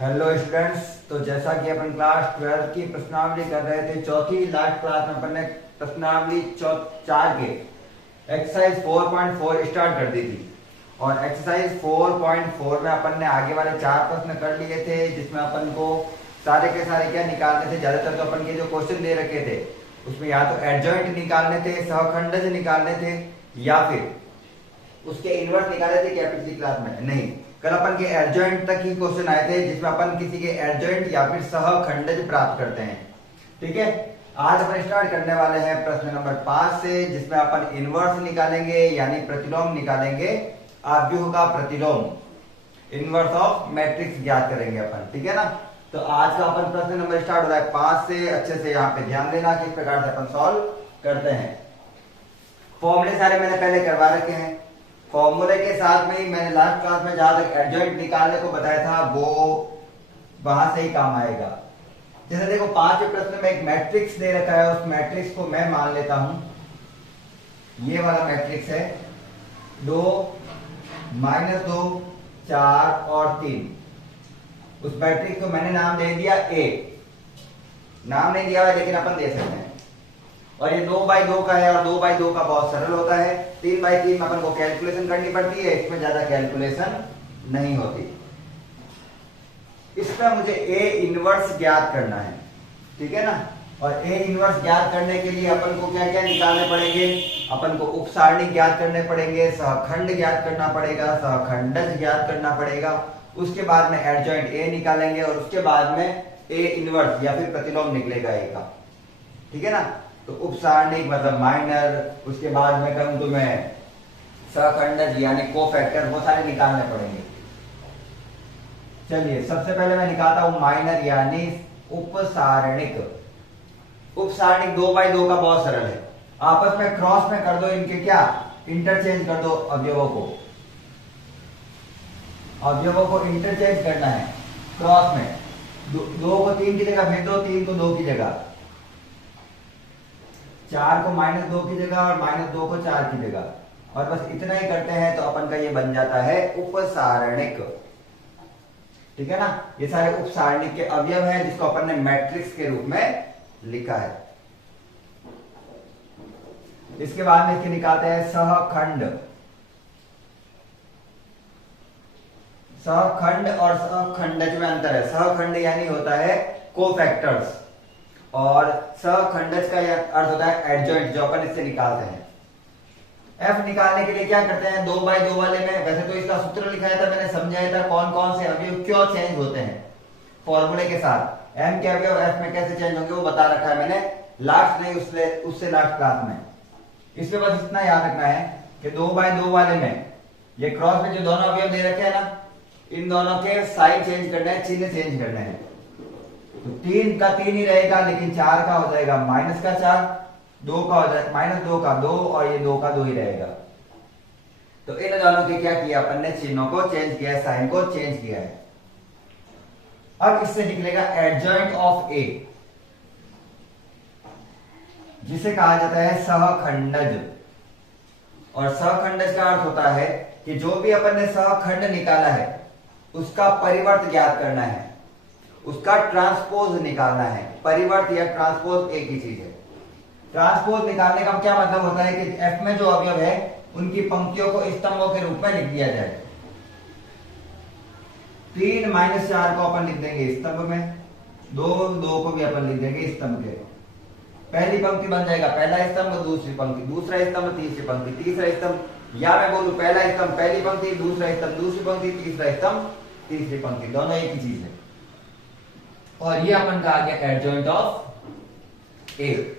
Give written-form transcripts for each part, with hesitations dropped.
Hello students. तो जैसा कि अपन क्लास 12 की प्रश्नावली कर रहे थे, चौथी लास्ट क्लास में अपन ने प्रश्नावली 4 के एक्सरसाइज 4.4 स्टार्ट कर दी थी। और एक्सरसाइज 4.4 में अपन ने आगे वाले 4 प्रश्न कर लिए थे, जिसमें अपन को सारे के सारे क्या निकालने थे। ज्यादातर तो अपन के जो क्वेश्चन दे रखे थे उसमें या तो एडजॉइंट निकालने थे, सहखंडज निकालने थे, या फिर उसके इनवर्स निकाले थे। क्या पिछली क्लास में नहीं, कल अपन के एडजॉइंट तक ही क्वेश्चन आए थे, जिसमें अपन किसी के एडजॉइंट या फिर सहखंडज प्राप्त करते हैं। ठीक है, आज अपन स्टार्ट करने वाले हैं प्रश्न नंबर 5 से, जिसमें अपन इनवर्स निकालेंगे यानी प्रतिलोम निकालेंगे, अव्यूह का प्रतिलोम, इनवर्स ऑफ मैट्रिक्स ज्ञात करेंगे अपन। ठीक है ना। तो आज का अपन प्रश्न नंबर स्टार्ट हो रहा है 5 से। अच्छे से यहाँ पे ध्यान देना किस प्रकार से अपन सॉल्व करते हैं। फॉर्मूले सारे मैंने पहले करवा रखे हैं। फॉर्मूले के साथ में ही मैंने लास्ट क्लास में जहां तक एडजॉइंट निकालने को बताया था वो वहां से ही काम आएगा। जैसे देखो 5वें प्रश्न में एक मैट्रिक्स दे रखा है, उस मैट्रिक्स को मैं मान लेता हूं ये वाला मैट्रिक्स है 2 -2 4 और 3। उस मैट्रिक्स को मैंने नाम दे दिया ए। नाम नहीं दिया हुआ लेकिन अपन दे सकते हैं। और ये 2/2 का है और 2/2 का बहुत सरल होता है। 3/3 में अपन को कैलकुलेशन करनी पड़ती है, इसमें ज्यादा कैलकुलेशन नहीं होती। इसका मुझे ए इनवर्स ज्ञात करना है। ठीक है ना। और ए इनवर्स ज्ञात करने के लिए अपन को क्या क्या निकालने पड़ेंगे, अपन को उपसारणी ज्ञात करने पड़ेंगे, सहखंड ज्ञात करना पड़ेगा, सहखंडज ज्ञात करना पड़ेगा। उसके बाद में एडजॉइंट ए निकालेंगे और उसके बाद में ए इनवर्स या फिर प्रतिलोम निकलेगा ए का। ठीक है ना। तो उपसारणिक मतलब माइनर, उसके बाद में कहूं तो मैं सहखंडज यानी कोफैक्टर, वो सारे निकालने पड़ेंगे। चलिए सबसे पहले मैं निकालता हूं माइनर यानी उपसारणिक। उपसारणिक 2/2 का बहुत सरल है। आपस में क्रॉस में कर दो, इनके क्या इंटरचेंज कर दो अवयवों को। अवयवों को इंटरचेंज करना है क्रॉस में। 2 को 3 की जगह भेज दो, 3 को 2 की जगह, 4 को -2 की जगह और -2 को 4 की जगह। और बस इतना ही करते हैं तो अपन का ये बन जाता है उपसारणिक। ठीक है ना। ये सारे उपसारणिक के अवयव हैं जिसको अपन ने मैट्रिक्स के रूप में लिखा है। इसके बाद में इसके निकालते हैं सहखंड। सहखंड और सहखंडज में अंतर है। सहखंड यानी होता है कोफैक्टर्स और सहखंडज का अर्थ होता है एडजॉइंट, जो अपन इससे निकालते हैं। एफ निकालने के लिए क्या करते हैं 2/2 वाले में, वैसे तो इसका सूत्र लिखाया था मैंने, समझाया था कौन कौन से अवयव क्यों चेंज होते हैं फॉर्मूले के साथ। एम के अवयव एफ में कैसे चेंज होंगे वो बता रखा है मैंने लास्ट नहीं उससे लास्ट क्लास में। इसमें बस इतना याद रखना है कि 2/2 वाले में ये क्रॉस में जो दोनों अवयव दे रखे हैं ना, इन दोनों के साइन चेंज करना है, चिन्ह चेंज करना है। तो 3 का 3 ही रहेगा, लेकिन 4 का हो जाएगा -4, 2 का हो जाएगा -2 का 2 और ये 2 का 2 ही रहेगा। तो इन दोनों के क्या किया अपन ने, चिन्हों को चेंज किया है, साइन को चेंज किया है। अब इससे निकलेगा एडजॉइंट ऑफ ए, जिसे कहा जाता है सहखंडज। और सहखंडज का अर्थ होता है कि जो भी अपन ने सहखंड निकाला है उसका परिवर्त ज्ञात करना है, उसका ट्रांसपोज निकालना है। परिवर्त या ट्रांसपोज एक ही चीज है। ट्रांसपोज निकालने का क्या मतलब होता है कि एफ में जो अवयव है उनकी पंक्तियों को स्तंभों के रूप में लिख दिया जाए। 3 -4 को अपन लिख देंगे स्तंभ में, 2 को भी अपन लिख देंगे स्तंभ के। पहली पंक्ति बन जाएगा पहला स्तंभ, दूसरी पंक्ति दूसरा स्तंभ, तीसरी पंक्ति तीसरा स्तंभ, या मैं बोलूं पहला स्तंभ पहली पंक्ति, दूसरा स्तंभ दूसरी पंक्ति, तीसरा स्तंभ तीसरी पंक्ति, दोनों एक ही चीज है। और ये अपन का आ गया एडजॉइंट ऑफ ए।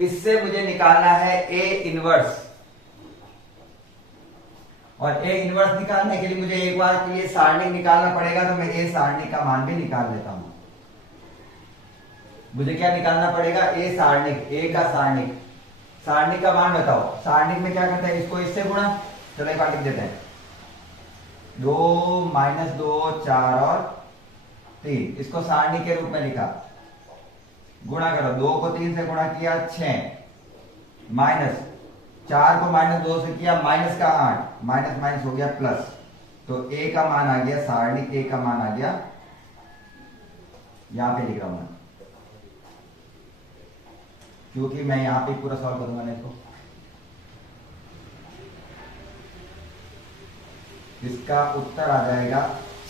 इससे मुझे निकालना है ए इनवर्स। और ए इनवर्स निकालने के लिए मुझे एक बार के लिए सारणिक निकालना पड़ेगा, तो मैं ए सारणिक का मान भी निकाल लेता हूं। मुझे क्या निकालना पड़ेगा, ए सारणिक, ए का सारणिक। सारणिक का मान बताओ। सारणिक में क्या करते हैं, इसको इससे गुणा, चलो एक बार लिख देते हैं 2 -2 4 और 3, इसको सारणी के रूप में लिखा। गुणा करो, 2 को 3 से गुणा किया 6, माइनस 4 को -2 से किया माइनस का 8, माइनस माइनस हो गया प्लस। तो ए का मान आ गया, सारणी ए का मान आ गया यहां पे लिख रहा हूं मैं, क्योंकि मैं यहां पे पूरा सॉल्व करूंगा ना इसको। इसका उत्तर आ जाएगा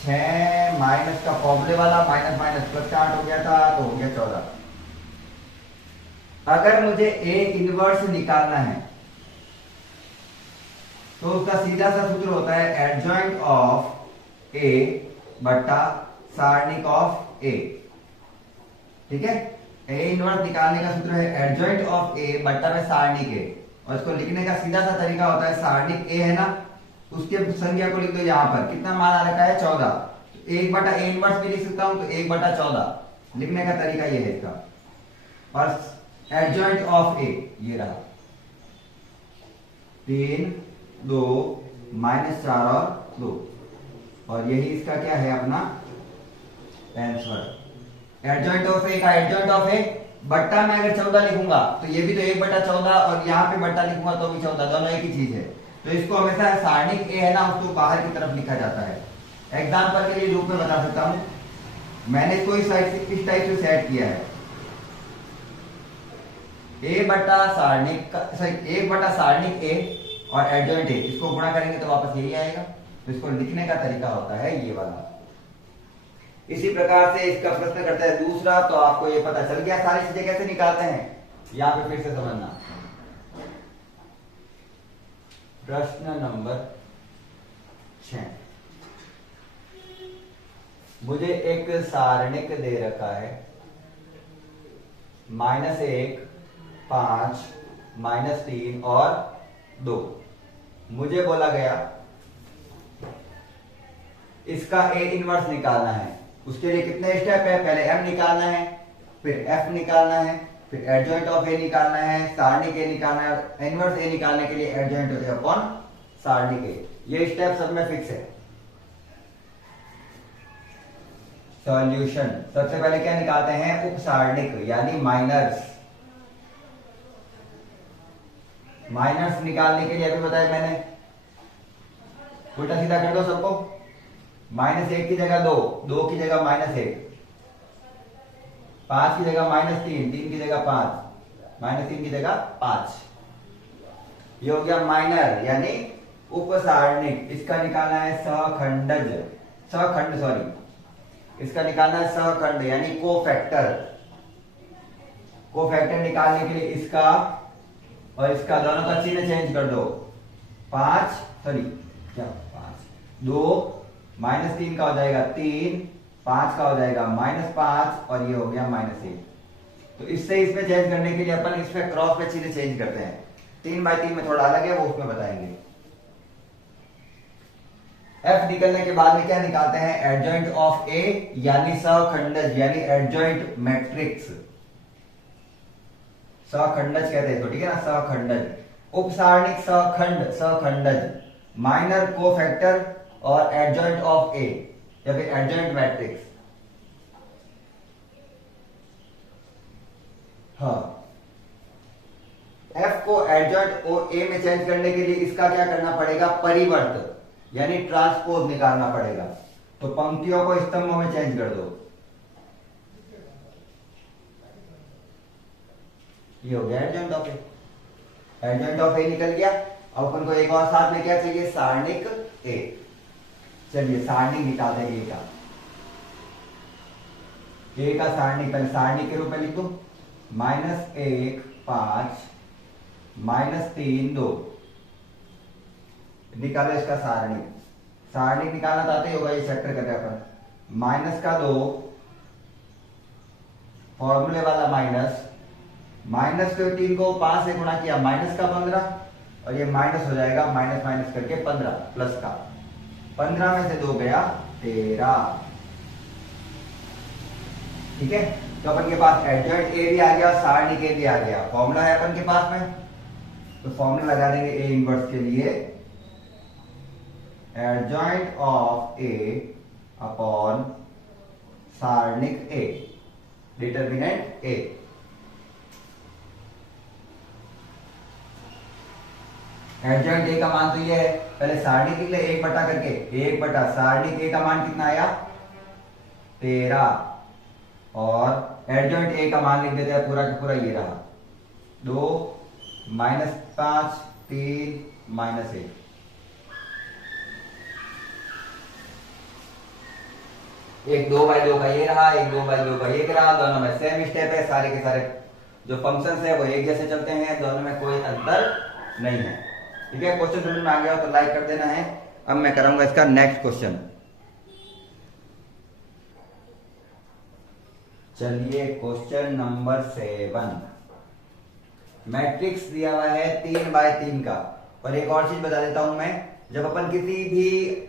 6 माइनस का फॉर्मूले वाला माइनस माइनस प्लस का 8 हो गया था, तो हो गया 14। अगर मुझे ए इनवर्स निकालना है तो उसका सीधा सा सूत्र होता है एडजॉइंट ऑफ ए बट्टा सारणिक ऑफ ए। ठीक है, ए इनवर्स निकालने का सूत्र है एडजॉइंट ऑफ ए बट्टा में सारणिक ए, और इसको लिखने का सीधा सा तरीका होता है सारणिक ए है ना, उसके संख्या को लिख दो यहां पर, कितना मान आ रखा है 14, तो 1 बटा ए इनवर्स भी लिख सकता हूं, तो 1 बटा 14 लिखने का तरीका ये है इसका। और एडजॉइंट ऑफ ए ये रहा 3 2 माइनस 4 और 2, और यही इसका क्या है अपना आंसर। एडजॉइंट ऑफ ए का एडजॉइंट ऑफ ए बट्टा में अगर 14 लिखूंगा तो ये भी तो 1 बटा 14, और यहाँ पे बट्टा लिखूंगा तो भी 14, दोनों एक ही चीज है। तो इसको हमेशा सारणिक ए है ना, उसको बाहर की तरफ लिखा जाता है। एग्जाम्पल के लिए रूप में बता सकता हूं, मैंने इसको इस टाइप से सेट किया है, ए बटा सारणिक सॉरी 1 बटा सारणिक ए और एडजॉइंट ए, इसको गुणा करेंगे तो वापस यही आएगा। तो इसको लिखने का तरीका होता है ये वाला। इसी प्रकार से इसका प्रश्न करता है दूसरा, तो आपको ये पता चल गया सारी चीजें कैसे निकालते हैं, यहां पे फिर से समझना। प्रश्न नंबर 6, मुझे एक सारणिक दे रखा है -1 5 -3 और 2। मुझे बोला गया इसका ए इनवर्स निकालना है। उसके लिए कितने स्टेप है, पहले एम निकालना है, फिर एफ निकालना है, फिर एडजॉइंट ऑफ ए निकालना है, सारणिक ए निकालना है, इनवर्स ए निकालने के लिए एडजॉइंट ए अपॉन सारणिक ए। ये स्टेप सब में फिक्स है। सॉल्यूशन, सबसे पहले क्या निकालते हैं, उप सारणिक यानी माइनर्स। माइनर्स निकालने के लिए अभी बताया मैंने, उल्टा सीधा कर दो सबको, -1 की जगह 2, 2 की जगह -1, 5 की जगह -3, 3 की जगह 5, -3 की जगह 5। ये हो गया माइनर यानी उपसारणिक। इसका निकालना है सहखंडज, सहखंड सॉरी, इसका निकालना है सहखंड यानी कोफैक्टर। कोफैक्टर निकालने के लिए इसका और इसका दोनों का चिन्ह चेंज कर दो। 5 सॉरी क्या 5 2 -3 का हो जाएगा 3, 5 का हो जाएगा -5 और ये हो गया -1। तो इससे इसमें चेंज करने के लिए अपन इसमें क्रॉस पे चिन्ह चेंज करते हैं। 3/3 में थोड़ा अलग है, वो उसमें बताएंगे। एफ निकलने के बाद में क्या निकालते हैं, एडजॉइंट ऑफ ए यानी सहखंडज यानी एडजॉइंट मैट्रिक्स। सहखंडज कहते हैं तो ठीक है ना, सहखंडज। उपसारणिक सहखंड सहखंडज, माइनर कोफैक्टर और एडजॉइंट ऑफ ए या फिर एडजॉइंट मैट्रिक्स। हाँ, एफ को एडजॉइंट और ए में चेंज करने के लिए इसका क्या करना पड़ेगा, परिवर्त यानी ट्रांसपोज निकालना पड़ेगा। तो पंक्तियों को स्तंभों में चेंज कर दो। ये हो गया adjoint of A. Adjoint of A निकल गया। अब अपन को एक और साथ में क्या चाहिए, सारणिक ए। चलिए सारणिक निकालते हैं ए का। ए का सारणिक पहले सारणिक के रूप में लिख दो, -1 5 -3 2। निकालो इसका सारणिक। सारणिक निकालना चाहते होगा, ये चैप्टर कर रहे हैं अपन। -2 फॉर्मूले वाला -3 को 5 से गुणा किया -15 और ये माइनस हो जाएगा, माइनस माइनस करके 15 प्लस का 15 में से 2 गया 13। ठीक है, तो अपन के पास एडजॉइंट ए भी आ गया, सारणिक ए भी आ गया। फॉर्मूला है अपन के पास में, तो फॉर्मूला लगा देंगे ए इनवर्स के लिए, एडजॉइंट ऑफ ए अपॉन सारणिक A, determinant A. Adjoint A का मान तो ये है, पहले सारणिक के लिए 1 बटा करके 1 बटा सारणिक ए का मान कितना आया 13 और एडजॉइंट ए का मान लिख देते हैं पूरा का पूरा ये रहा 2 -5 3 -1। एक 2/2 का ये रहा, एक 2/2 का ये रहा, दोनों में सेम स्टेप है, सारे के सारे जो फंक्शंस है वो एक जैसे चलते हैं, दोनों में कोई अंतर नहीं है। ठीक है, क्वेश्चन समझ में आ गया तो लाइक कर देना है। अब मैं करूंगा इसका नेक्स्ट क्वेश्चन। चलिए क्वेश्चन नंबर 7। मैट्रिक्स दिया हुआ है 3/3 का। और एक और चीज बता देता हूं मैं, जब अपन किसी भी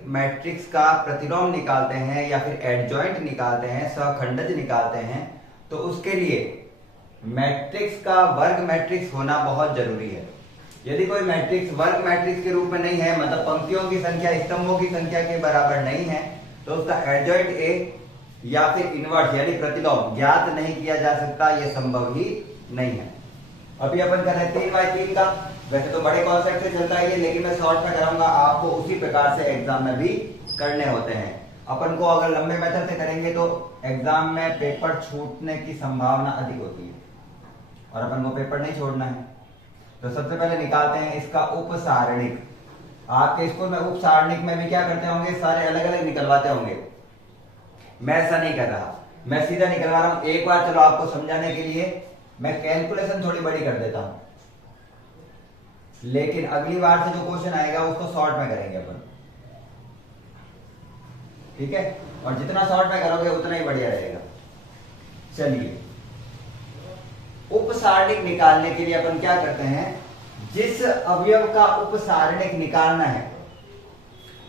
मैट्रिक्स का प्रतिलोम निकालते हैं या फिर एडजॉइंट निकालते हैं, सहखंडज निकालते हैं, तो उसके लिए मैट्रिक्स का वर्ग मैट्रिक्स होना बहुत जरूरी है। यदि कोई मैट्रिक्स वर्ग मैट्रिक्स के रूप में नहीं है, मतलब पंक्तियों की संख्या स्तंभों की संख्या के बराबर नहीं है, तो उसका एडजॉइंट ए या फिर इनवर्स यानी प्रतिलोम ज्ञात नहीं किया जा सकता, यह संभव ही नहीं है। अभी अपन कर रहे हैं 3/3 का। वैसे तो बड़े कॉन्सेप्ट से चलता है ये, लेकिन मैं शॉर्ट में कराऊंगा, आपको उसी प्रकार से एग्जाम में भी करने होते हैं। अपन को अगर लंबे मेथड से करेंगे तो एग्जाम में पेपर छूटने की संभावना अधिक होती है, और अपन को पेपर नहीं छोड़ना है। तो सबसे पहले निकालते हैं इसका उपसारणिक। आपके स्कूल में उपसारणिक में भी क्या करते होंगे, सारे अलग अलग निकलवाते होंगे। मैं ऐसा नहीं कर रहा, मैं सीधा निकलवा रहा हूं। एक बार चलो आपको समझाने के लिए मैं कैलकुलेशन थोड़ी बड़ी कर देता हूं, लेकिन अगली बार से जो क्वेश्चन आएगा उसको शॉर्ट में करेंगे अपन। ठीक है, और जितना शॉर्ट में करोगे उतना ही बढ़िया रहेगा। चलिए, उपसारणिक निकालने के लिए अपन क्या करते हैं, जिस अवयव का उपसारणिक निकालना है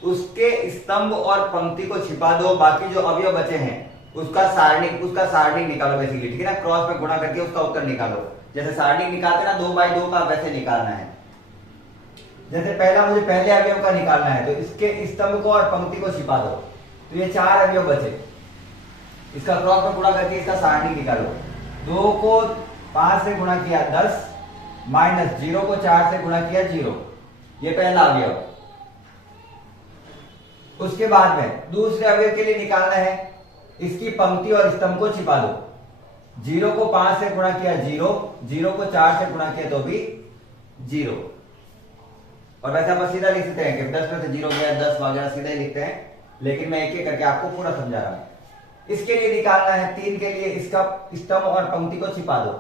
उसके स्तंभ और पंक्ति को छिपा दो, बाकी जो अवयव बचे हैं उसका सारणिक निकालो बेसिकली। ठीक है ना, क्रॉस में गुणा करके उसका उत्तर निकालो। जैसे सारणिक निकालते ना 2/2 का, वैसे निकालना है। जैसे पहला मुझे पहले अवयव का निकालना है, तो इसके स्तंभ को और पंक्ति को छिपा दो, तो ये 4 अवयव बचे, इसका क्रॉस में गुणा करके इसका सारणिक निकालो। 2 को 5 से गुणा किया 10, -0 को 4 से गुणा किया 0, ये पहला अवयव। उसके बाद में दूसरे अवयव के लिए निकालना है, इसकी पंक्ति और स्तंभ को छिपा दो। 0 को 5 से गुणा किया 0, 0 को 4 से गुणा किया तो भी 0। और वैसे हम सीधा लिख सकते हैं कि 10 में से 0 गया 10 वगैरह सीधा ही लिखते हैं, लेकिन मैं एक एक करके आपको पूरा समझा रहा हूं। इसके लिए निकालना है 3 के लिए, इसका स्तंभ और पंक्ति को छिपा दो।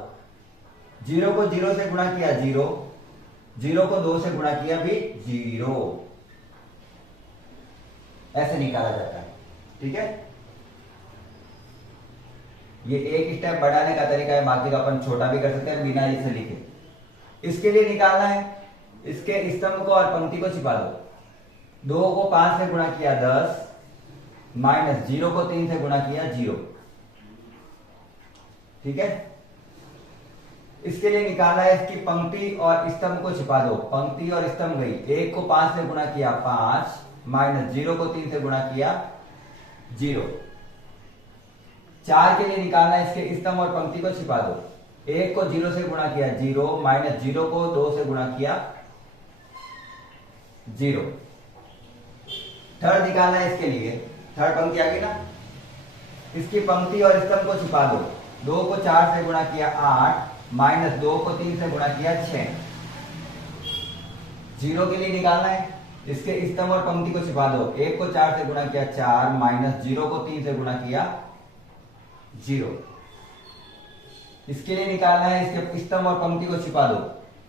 0 को 0 से गुणा किया 0, 0 को 2 से गुणा किया भी 0। ऐसे निकाला जाता है। ठीक है, ये एक स्टेप बढ़ाने का तरीका है, बाकी का अपन छोटा भी कर सकते हैं बिना इसे लिखे। इसके लिए निकालना है, इसके स्तंभ को और पंक्ति को छिपा दो। 2 को 5 से गुणा किया 10, -0 को 3 से गुणा किया 0। ठीक है, इसके लिए निकालना है, इसकी पंक्ति और स्तंभ को छिपा दो। पंक्ति और स्तंभ गई, 1 को 5 से गुणा किया 5, -0 को 3 से गुणा किया 0। 4 के लिए निकालना है, इसके स्तंभ और पंक्ति को छिपा दो। 1 को 0 से गुणा किया 0, -0 को 2 से गुणा किया 0। थर्ड निकालना है, इसके लिए थर्ड पंक्ति आ गई ना, इसकी पंक्ति और स्तंभ को छिपा दो। 2 को 4 से गुणा किया 8, -2 को 3 से गुणा किया 6। 0 के लिए निकालना है, इसके स्तंभ और पंक्ति को छिपा दो। 1 को 4 से गुणा किया 4, -0 को 3 से गुणा किया 0। इसके लिए निकालना है, इसके स्तंभ और पंक्ति को छिपा दो।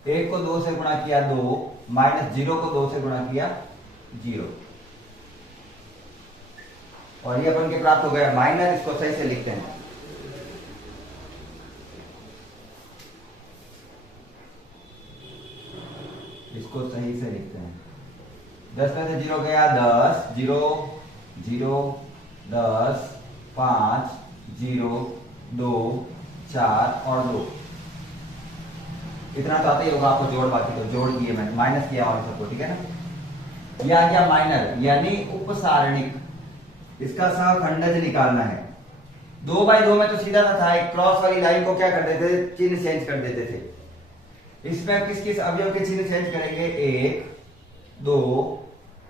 1 को 2 से गुणा किया 2, -0 को 2 से गुणा किया 0। और ये अपन के प्राप्त हो गया माइनर। इसको सही से लिखते हैं, इसको सही से लिखते हैं। 10 में से 0 गया 10, 0 0 10 5 0 2 4 और 2। इतना तो आता ही होगा आपको जोड़, बाकी तो जोड़ किए मैंने, माइनस किया और सबको। ठीक है ना, यह आ गया माइनर यानी उपसारणिक। इसका सहखंडज निकालना है। 2/2 में तो सीधा सा था, एक क्रॉस वाली लाइन को क्या कर देते थे, चिन्ह चेंज कर देते थे। इसमें किस किस अवयव के चिन्ह चेंज करेंगे, 1 2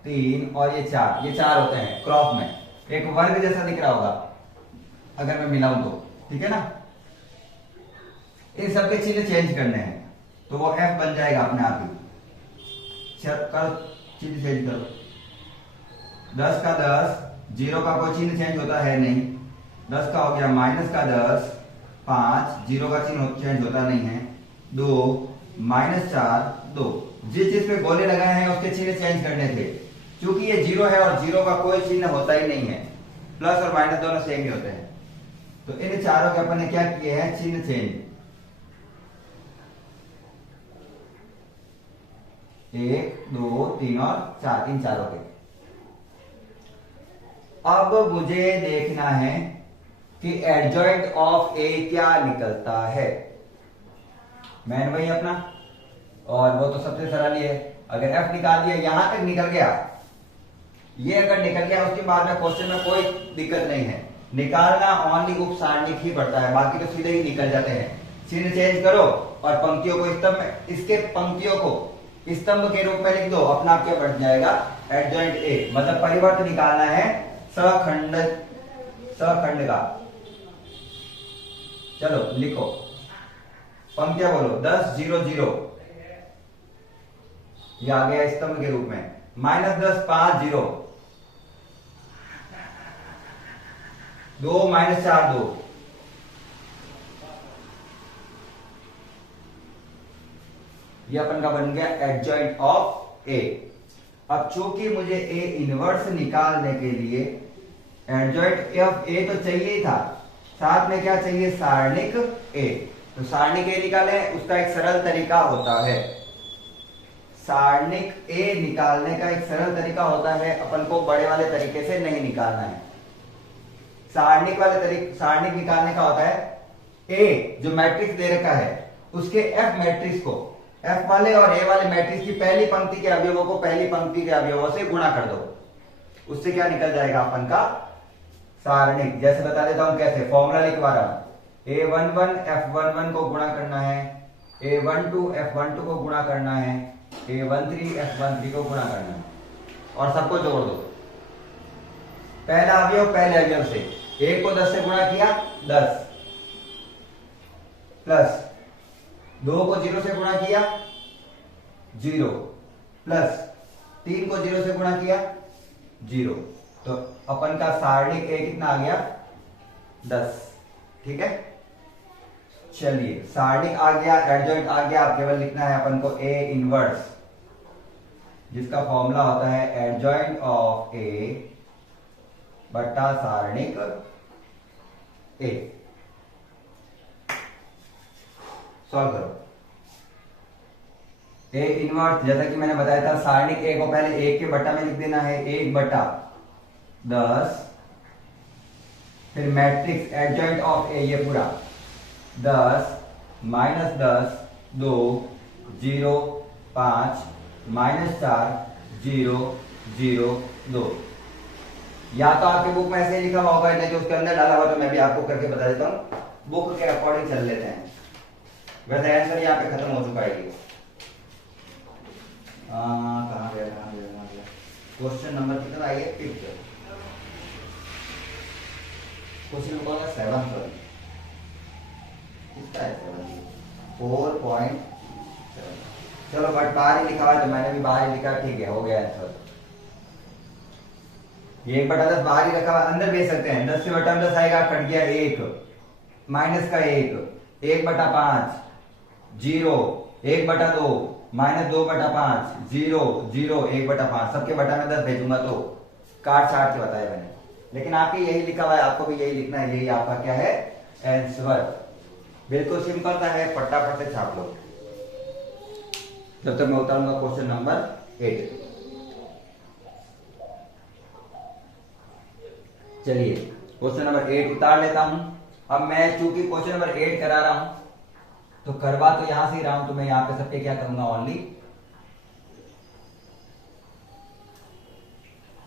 3 और ये 4 होते हैं क्रॉस में। एक वर्ग जैसा दिख रहा होगा अगर मैं मिलाऊं तो, ठीक है ना। इन सबके चिन्ह चेंज करने हैं तो वो f बन जाएगा अपने आप ही। करो चिन्ह चेंज करो। 10 का 10, 0 का कोई चिन्ह चेंज होता है नहीं। 10 का हो गया माइनस का 10, 5, 0 का चिन्ह चेंज होता नहीं है। 2 -4 2। जिस जिस पे गोले लगाए हैं उसके चिन्ह चेंज करने थे। क्योंकि ये 0 है और 0 का कोई चिन्ह होता ही नहीं है, प्लस और माइनस दोनों सेम ही होते हैं। तो इन चारों के अपन ने क्या किए हैं, चिन्ह चेंज। 1 2 3 और 4, इन चारों के। अब मुझे देखना है कि एडजॉइंट ऑफ ए क्या निकलता है। मैन वही अपना, और वो तो सबसे सरल ही है। अगर एफ निकाल दिया, यहां तक निकल गया, ये अगर निकल गया उसके बाद में क्वेश्चन में कोई दिक्कत नहीं है। निकालना ओनली उप सारणिक ही पड़ता है, बाकी तो सीधे ही निकल जाते हैं। चिन्ह चेंज करो और पंक्तियों को स्तंभ में, इसके पंक्तियों को स्तंभ के रूप में लिख दो, अपना आप क्या बन जाएगा, एडजॉइंट ए। मतलब परिवर्त निकालना है सखंड का। चलो लिखो, पंक्तियां बोलो। 10 0 0, ये आ गया स्तंभ के रूप में। -10 5 0, 2 -4 2, ये अपन का बन गया एडजॉइंट ऑफ ए। अब चूंकि मुझे ए इनवर्स निकालने के लिए एडजॉइंट ऑफ ए तो चाहिए ही था, साथ में क्या चाहिए, सारणिक ए। तो सारणिक ए निकाले, उसका एक सरल तरीका होता है। सारणिक ए निकालने का एक सरल तरीका होता है, अपन को बड़े वाले तरीके से नहीं निकालना है। सारणिक निकालने का होता है, ए जो मैट्रिक्स दे रखा है उसके एफ मैट्रिक्स को, एफ वाले और ए वाले मैट्रिक्स की पहली पंक्ति के अवयवों को पहली पंक्ति के अवयवों से गुणा कर दो। उससे क्या निकल जाएगा अपन का सारणिक। जैसे बता देता हूं कैसे, फॉर्मूला लिखवा रहा हूं। A11 F11 को गुणा करना है, A12 F12 को गुणा करना है, A13 F13 को गुणा करना है, और सबको जोड़ दो। पहला अवयव पहले अवयव से, 1 को 10 से गुणा किया 10, प्लस 2 को 0 से गुणा किया 0, प्लस 3 को 0 से गुणा किया 0। तो अपन का सारणिक ए कितना आ गया, 10। ठीक है, चलिए सारणिक आ गया, एडजॉइंट आ गया। अब केवल लिखना है अपन को ए इनवर्स, जिसका फॉर्मूला होता है एडजॉइंट ऑफ ए बट्टा सारणिक ए। सॉल्व करो। ए इनवर्स, जैसा कि मैंने बताया था, सारणिक ए को पहले 1 के बट्टा में लिख देना है, 1 बट्टा 10, फिर मैट्रिक्स एडजॉइंट ऑफ ए, ये पूरा 10 -10 2 0 5 -4 0 0 2। या तो आपके बुक में ऐसे ही लिखा हुआ होगा, नहीं तो उसके अंदर डाला हुआ, तो मैं भी आपको करके बता देता हूं। बुक के अकॉर्डिंग चल लेते हैं। वैसे आंसर यहाँ पे खत्म हो चुका है। कहाँ गया क्वेश्चन नंबर कितना आई है, 5। क्वेश्चन नंबर 7 किसका है, 4.7। चलो बट बाहर ही लिखा है, तो मैंने भी बाहर ही लिखा, ठीक है, हो गया आंसर। ये 1/10 बाहर ही रखा हुआ, अंदर भेज सकते हैं। 10 से बटा 10 आएगा, कट गया 1, माइनस का 1, 1/5 0, 1/2 -2/5 0 0 1/5। सबके बटा में 10 भेजूंगा तो काट छाट के बताया मैंने, लेकिन आपके यही लिखा हुआ है, आपको भी यही लिखना है। यही आपका क्या है, आंसर। बिल्कुल सिंपल सा है, फटाफट से छाप लो। जब तक मैं उतारूंगा क्वेश्चन नंबर 8। चलिए क्वेश्चन नंबर 8 उतार लेता हूं। अब मैं चूंकि क्वेश्चन नंबर 8 करा रहा हूं, तो करवा तो यहां से ही रहा हूं, तो मैं यहां पे सबके क्या करूंगा, ओनली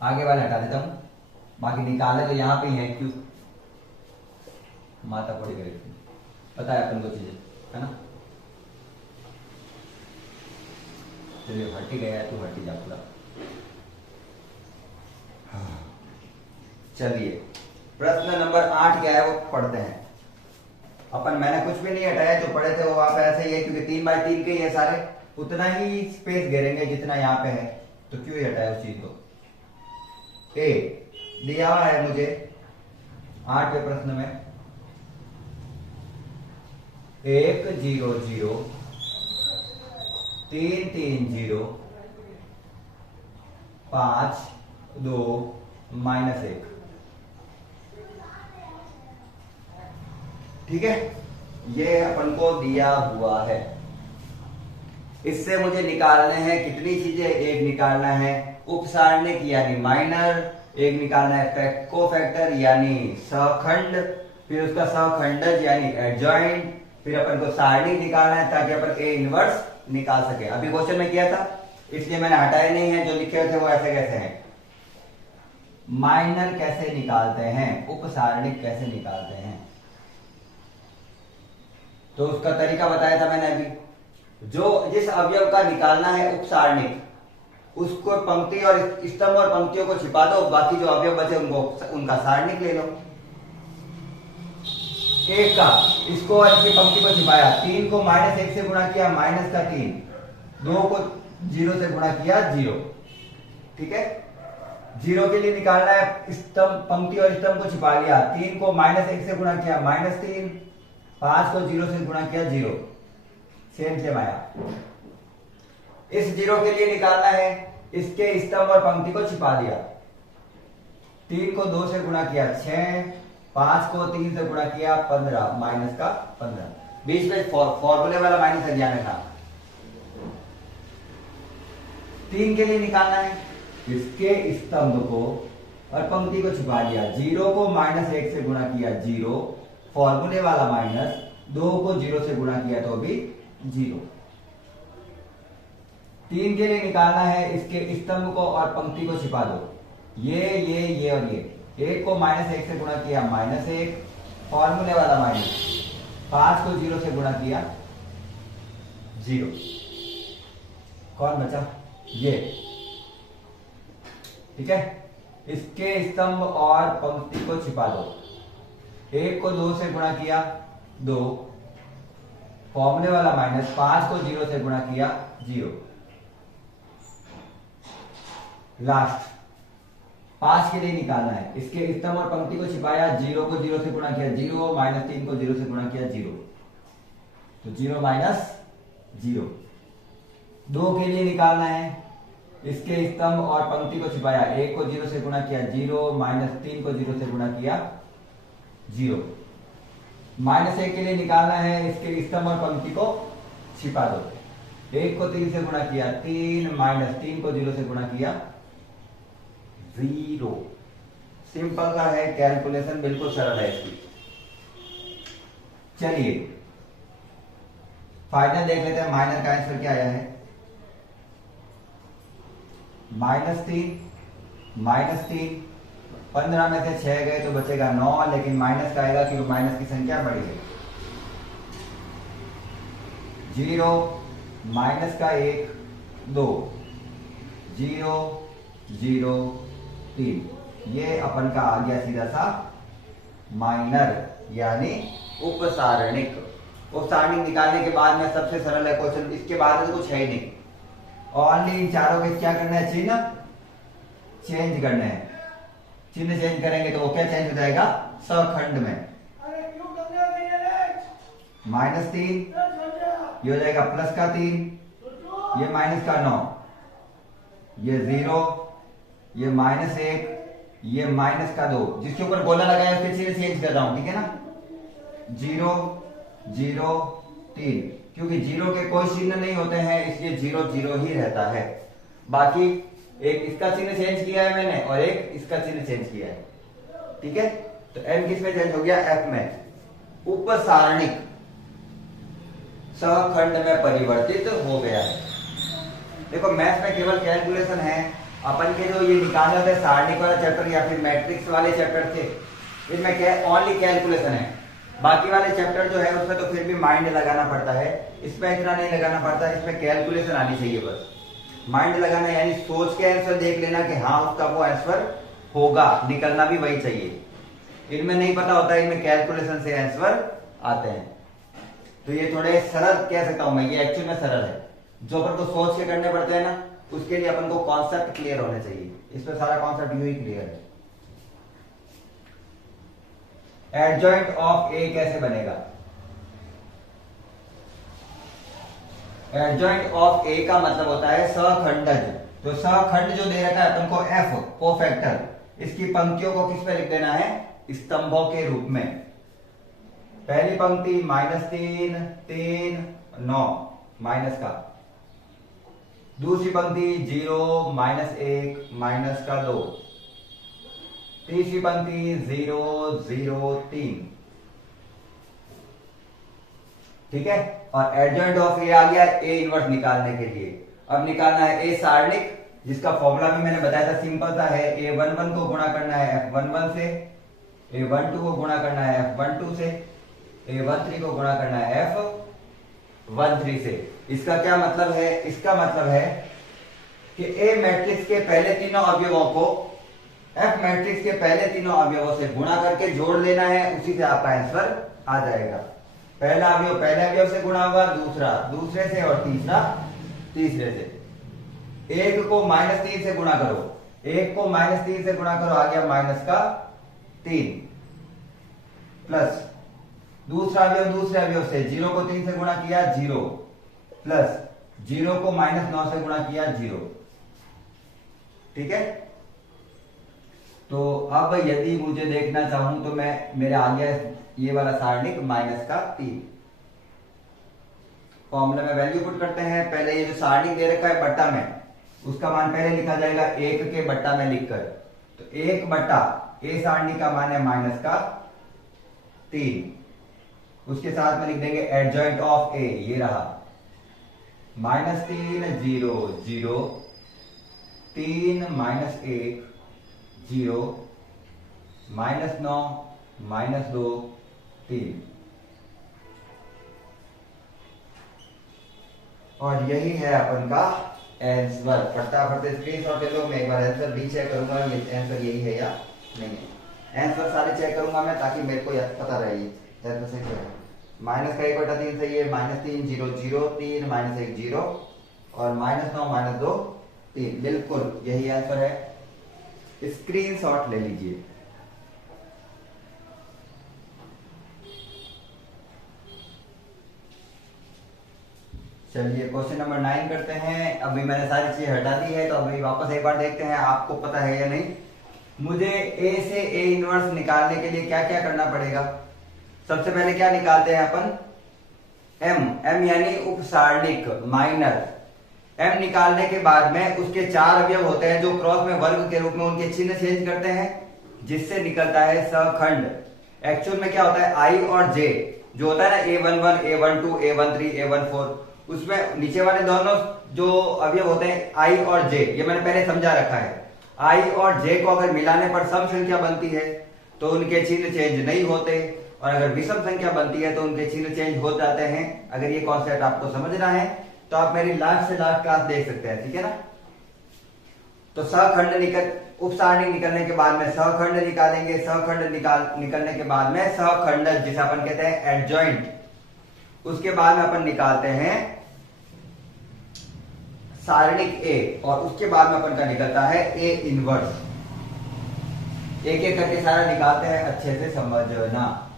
आगे वाले हटा देता हूं। बाकी निकाले तो यहां पे ही है, क्यों माता पड़ी करेगी, पता है अपन को चीजें, है ना। चलिए हटी गया, तू हटी जा पूरा। चलिए प्रश्न नंबर 8 क्या है वो पढ़ते हैं। अपन मैंने कुछ भी नहीं हटाया, जो पड़े थे वो वहां पे ऐसे ही है, क्योंकि 3x3 के ही है सारे, उतना ही स्पेस घेरेंगे जितना यहाँ पे है, तो क्यों ही हटाया उस चीज को। ए दिया हुआ है मुझे 8वें प्रश्न में 1 0 0 3 3 0 5 2 -1। ठीक है, ये अपन को दिया हुआ है। इससे मुझे निकालने हैं कितनी चीजें, एक निकालना है उपसारणिक यानी माइनर, एक निकालना है कोफैक्टर यानी सहखंड, फिर उसका सहखंडज यानी एडजॉइंट, फिर अपन को सारणी निकालना है ताकि अपन ए इनवर्स निकाल सके। अभी क्वेश्चन में किया था इसलिए मैंने हटाए नहीं है, जो लिखे हुए थे वो ऐसे कैसे हैं। माइनर कैसे निकालते हैं, उपसारणिक कैसे निकालते हैं, तो उसका तरीका बताया था मैंने अभी। जो जिस अवयव का निकालना है उपसारणिक, उसको पंक्ति और स्तंभ और पंक्तियों को छिपा दो, बाकी जो अवयव बचे उनका सारणिक ले लो। एक का इसको और इसकी पंक्ति को छिपाया, 3 को -1 से गुणा किया -3, 2 को 0 से गुणा किया 0। ठीक है, 0 के लिए निकालना है स्तंभ, पंक्ति और स्तंभ को छिपा लिया, 3 को -1 से गुणा किया -3, 5 को 0 से गुणा किया 0, सेम आया। इस 0 के लिए निकालना है इसके स्तंभ और पंक्ति को छिपा दिया, 3 को 2 से गुणा किया 6, 5 को 3 से गुणा किया 15, -15। बीच में फॉर्मूले वाला माइनस लग जाना था। 3 के लिए निकालना है इसके स्तंभ को और पंक्ति को छिपा लिया, 0 को -1 से गुणा किया 0, फॉर्मूले वाला माइनस, 2 को 0 से गुणा किया तो भी 0। 3 के लिए निकालना है इसके स्तंभ को और पंक्ति को छिपा दो, ये और ये। 1 को -1 से गुणा किया -1, फॉर्मूले वाला माइनस, 5 को 0 से गुणा किया 0। कौन बचा, ये। ठीक है, इसके स्तंभ और पंक्ति को छिपा दो, 1 को 2 से गुणा किया 2, फॉर्मूले वाला माइनस, 5 को 0 से गुणा किया 0। लास्ट 5 के लिए निकालना है इसके स्तंभ और पंक्ति को छिपाया, 0 को 0 से गुणा किया 0, -3 को 0 से गुणा किया 0, तो 0 -0। 2 के लिए निकालना है इसके स्तंभ और पंक्ति को छिपाया, 1 को 0 से गुणा किया 0, -3 को 0 से गुणा किया 0। -1 के लिए निकालना है इसके स्तंभ और पंक्ति को छिपा दो, 1 को 3 से गुणा किया 3, -3 को 0 से गुणा किया 0। सिंपल सा है, कैलकुलेशन बिल्कुल सरल है इसकी। चलिए फाइनल देख लेते हैं, माइनर का आंसर क्या आया है, -3, 15 में से 6 गए तो बचेगा 9, लेकिन माइनस का आएगा क्योंकि माइनस की संख्या बड़ी है। 0 माइनस का 1 2, 0 0 3, ये अपन का आ गया सीधा सा माइनर यानी उपसारणिक। उपसारणिक निकालने के बाद में सबसे सरल है क्वेश्चन, इसके बाद तो कुछ है ही नहीं, ओनली इन चारों के क्या करना है, चिन्ह चेंज करना है। चिन्ह चेंज करेंगे तो वो क्या चेंज हो जाएगा, सहखंड में। -3 ये हो जाएगा +3, ये -9, ये 0, ये -1, ये -2। जिसके ऊपर गोला लगाया उसके चिन्ह चेंज कर रहा हूं, ठीक है ना। 0 0 3, क्योंकि 0 के कोई चिन्ह नहीं होते हैं इसलिए 0 0 ही रहता है। बाकी एक इसका चिन्ह चेंज किया है मैंने और एक इसका चिन्ह चेंज किया है, ठीक है। तो m किस में चेंज हो गया, f में। उपसारणिक सहखंड में परिवर्तित हो गया है। देखो मैथ्स में केवल कैलकुलेशन है, अपन के जो ये निकालने थे सारणिक वाला चैप्टर या फिर मैट्रिक्स वाले चैप्टर थे, इसमें क्या ओनली कैलकुलेशन है। बाकी वाले चैप्टर जो है उसमें तो फिर भी माइंड लगाना पड़ता है, इसमें इतना नहीं लगाना पड़ता, इसमें कैलकुलेशन आनी चाहिए बस। माइंड लगाना यानी सोच के आंसर देख लेना कि हाँ उसका वो आंसर होगा, निकलना भी वही चाहिए। इनमें नहीं पता होता, इनमें कैलकुलेशन से आंसर आते हैं। तो ये थोड़े सरल कह सकता हूं मैं, ये एक्चुअल में सरल है। जो अपन को सोच के करने पड़ते हैं ना, उसके लिए अपन को कॉन्सेप्ट क्लियर होने चाहिए। इसमें सारा कॉन्सेप्ट यू ही क्लियर है। एडजॉइंट ऑफ ए कैसे बनेगा? एडजॉइंट ऑफ ए का मतलब होता है सखंडज। तो सखंड जो दे रखा है अपन को एफ कोफैक्टर, इसकी पंक्तियों को किस पे लिख देना है? स्तंभों के रूप में। पहली पंक्ति -3 3 9 माइनस का, दूसरी पंक्ति 0 -1 -2, तीसरी पंक्ति 0 0 3। ठीक है। और एडजॉइंट ऑफ ए आ गया ए इनवर्स निकालने के लिए। अब निकालना है ए सारणिक, जिसका फॉर्मूला भी मैंने बताया था, सिंपल सा है। A11 को गुणा करना है F11 से, A12 को गुणा करना है F12 से, A13 को गुणा करना है F13 से। इसका क्या मतलब है? इसका मतलब है कि ए मैट्रिक्स के पहले तीनों अवयवों को एफ मैट्रिक्स के पहले तीनों अवयवों से गुणा करके जोड़ लेना है, उसी से आपका आंसर आ जाएगा। पहला अवयव पहले अवयव से गुणा होगा, दूसरा दूसरे से, और तीसरा तीसरे से। एक को -3 से गुणा करो, एक को -3 से गुणा करो, आ गया -3 प्लस दूसरा अवयव दूसरे अवयव से, 0 को 3 से गुणा किया 0 प्लस 0 को -9 से गुणा किया 0। ठीक है। तो अब यदि मुझे देखना चाहूं तो मैं मेरे आ गया ये वाला सारणिक -3। फॉर्मूला में वैल्यू पुट करते हैं। पहले ये जो सारणिक दे रखा है बट्टा में, उसका मान पहले लिखा जाएगा 1 के बट्टा में लिखकर। तो 1 बट्टा ए सारणी का मान है -3। उसके साथ में लिख देंगे एडजॉइंट ऑफ ए, ये रहा -3 0 0 3 -1 0 -9 -2 3। और यही है अपन का आंसर। फटाफट स्क्रीनशॉट ले लो। मैं एक बार आंसर भी चेक करूंगा ये आंसर यही है या नहीं है। आंसर सारे चेक करूंगा मैं, ताकि मेरे को पता रहे आंसर सही है। माइनस का 1/3 सही है, -3 0 0 3 -1 0 और -9 -2 3। बिल्कुल यही आंसर है। स्क्रीनशॉट ले लीजिए। चलिए क्वेश्चन नंबर 9 करते हैं। अभी मैंने सारी चीजें हटा दी है, तो अभी वापस एक बार देखते हैं आपको पता है या नहीं। मुझे ए से ए इनवर्स निकालने के लिए क्या क्या करना पड़ेगा? सबसे पहले क्या निकालते हैं अपन? एम यानी उपसारणिक माइनर। एम निकालने के बाद में उसके 4 अवयव होते हैं जो क्रॉस में वर्ग के रूप में उनके चिन्ह चेंज करते हैं, जिससे निकलता है सखंड। एक्चुअल में क्या होता है? आई और जे जो होता है ना, A11 A12 A13 A14, उसमें नीचे वाले दोनों जो अवयव होते हैं आई और जे, ये मैंने पहले समझा रखा है। आई और जे को अगर मिलाने पर सम संख्या बनती है तो उनके चिन्ह चेंज नहीं होते, और अगर विषम संख्या बनती है तो उनके चिन्ह चेंज हो जाते हैं। अगर ये कॉन्सेप्ट आपको समझना है तो आप मेरी लास्ट से लास्ट क्लास देख सकते हैं, ठीक है ना। तो सखंड उपसारणी निकलने के बाद में सखंड निकालेंगे। सखंड निकलने के बाद में सखंड, जिसे अपन कहते हैं एडजॉइंट, उसके बाद में अपन निकालते हैं सारणिक ए, और उसके बाद में अपन का निकलता है ए इनवर्स। एक एक करके सारा निकालते हैं, अच्छे से समझना।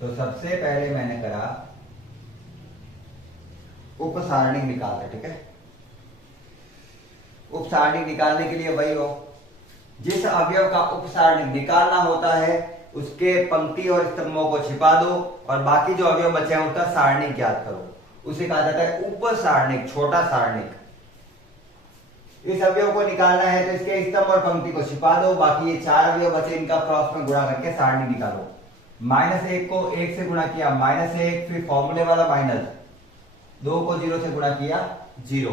तो सबसे पहले मैंने करा उपसारणिक निकालते, ठीक है। उपसारणिक निकालने के लिए वही हो, जिस अवयव का उपसारणिक निकालना होता है उसके पंक्ति और स्तंभों को छिपा दो, और बाकी जो अवयव बचे हैं उसका सारणिक ज्ञात करो। उसे कहा जाता है उपसारणिक, छोटा सारणिक। इस अवयव को निकालना है तो इसके स्तंभ और पंक्ति को छिपा दो, बाकी ये 4 अवयव बचे, इनका क्रॉस में गुणा करके सारणी निकालो। -1 को 1 से गुणा किया -1, फिर फॉर्मूले वाला माइनस, 2 को 0 से गुणा किया 0।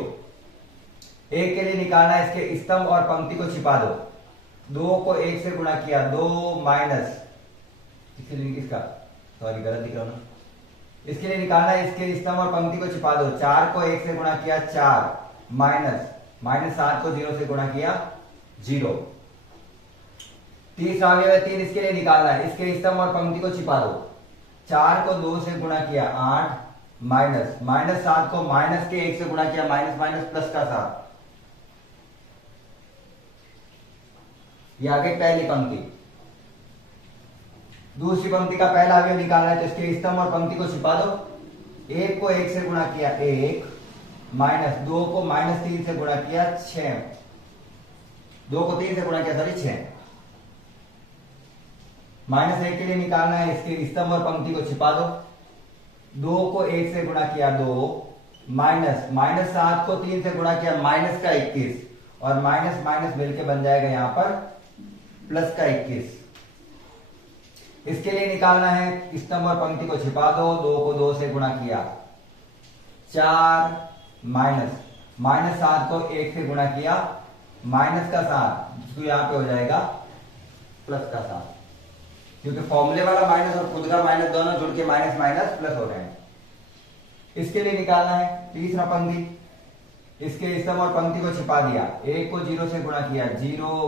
1 के लिए निकालना है इसके स्तंभ और पंक्ति को छिपा दो। 2 को 1 से गुणा किया 2 माइनस, इसका सॉरी गलत लिख रहा हूं, इसके लिए निकालना है इसके स्तंभ और पंक्ति को छिपा दो। 4 को 1 से गुणा किया 4 माइनस, -7 को 0 से गुणा किया 0। तीसरा अवयव है 3, इसके लिए निकालना है। इसके स्तंभ और पंक्ति को छिपा दो। 4 को 2 से गुणा किया 8, माइनस 7 को माइनस के 1 से गुणा किया, माइनस माइनस प्लस का 7। ये आ गई पहली पंक्ति। दूसरी पंक्ति का पहला अवयव निकालना है, तो इसके स्तंभ और पंक्ति को छिपा दो। 1 को 1 से गुणा किया 1, माइनस 2 को माइनस 3 से गुणा किया 6, 2 को 3 से गुणा किया सॉरी 6। माइनस 1 के लिए निकालना है, इसके स्तंभ और पंक्ति को छिपा दो। 2 को 1 से गुणा किया 2, माइनस 7 को 3 से गुणा किया माइनस का 21, और माइनस माइनस मिलके बन जाएगा यहां पर प्लस का 21। इसके लिए निकालना है, स्तंभ और पंक्ति को छिपा दो। 2 को 2 से गुणा किया 4, माइनस 7 को 1 से गुणा किया माइनस का 7, तो यहां पे हो जाएगा प्लस का 7, क्योंकि फॉर्मूले वाला माइनस और खुद का माइनस दोनों जुड़ के माइनस माइनस प्लस हो रहे हैं। इसके लिए निकालना है तीसरा पंक्ति, इसके स्तंभ और पंक्ति को छिपा दिया। 1 को 0 से गुणा किया 0,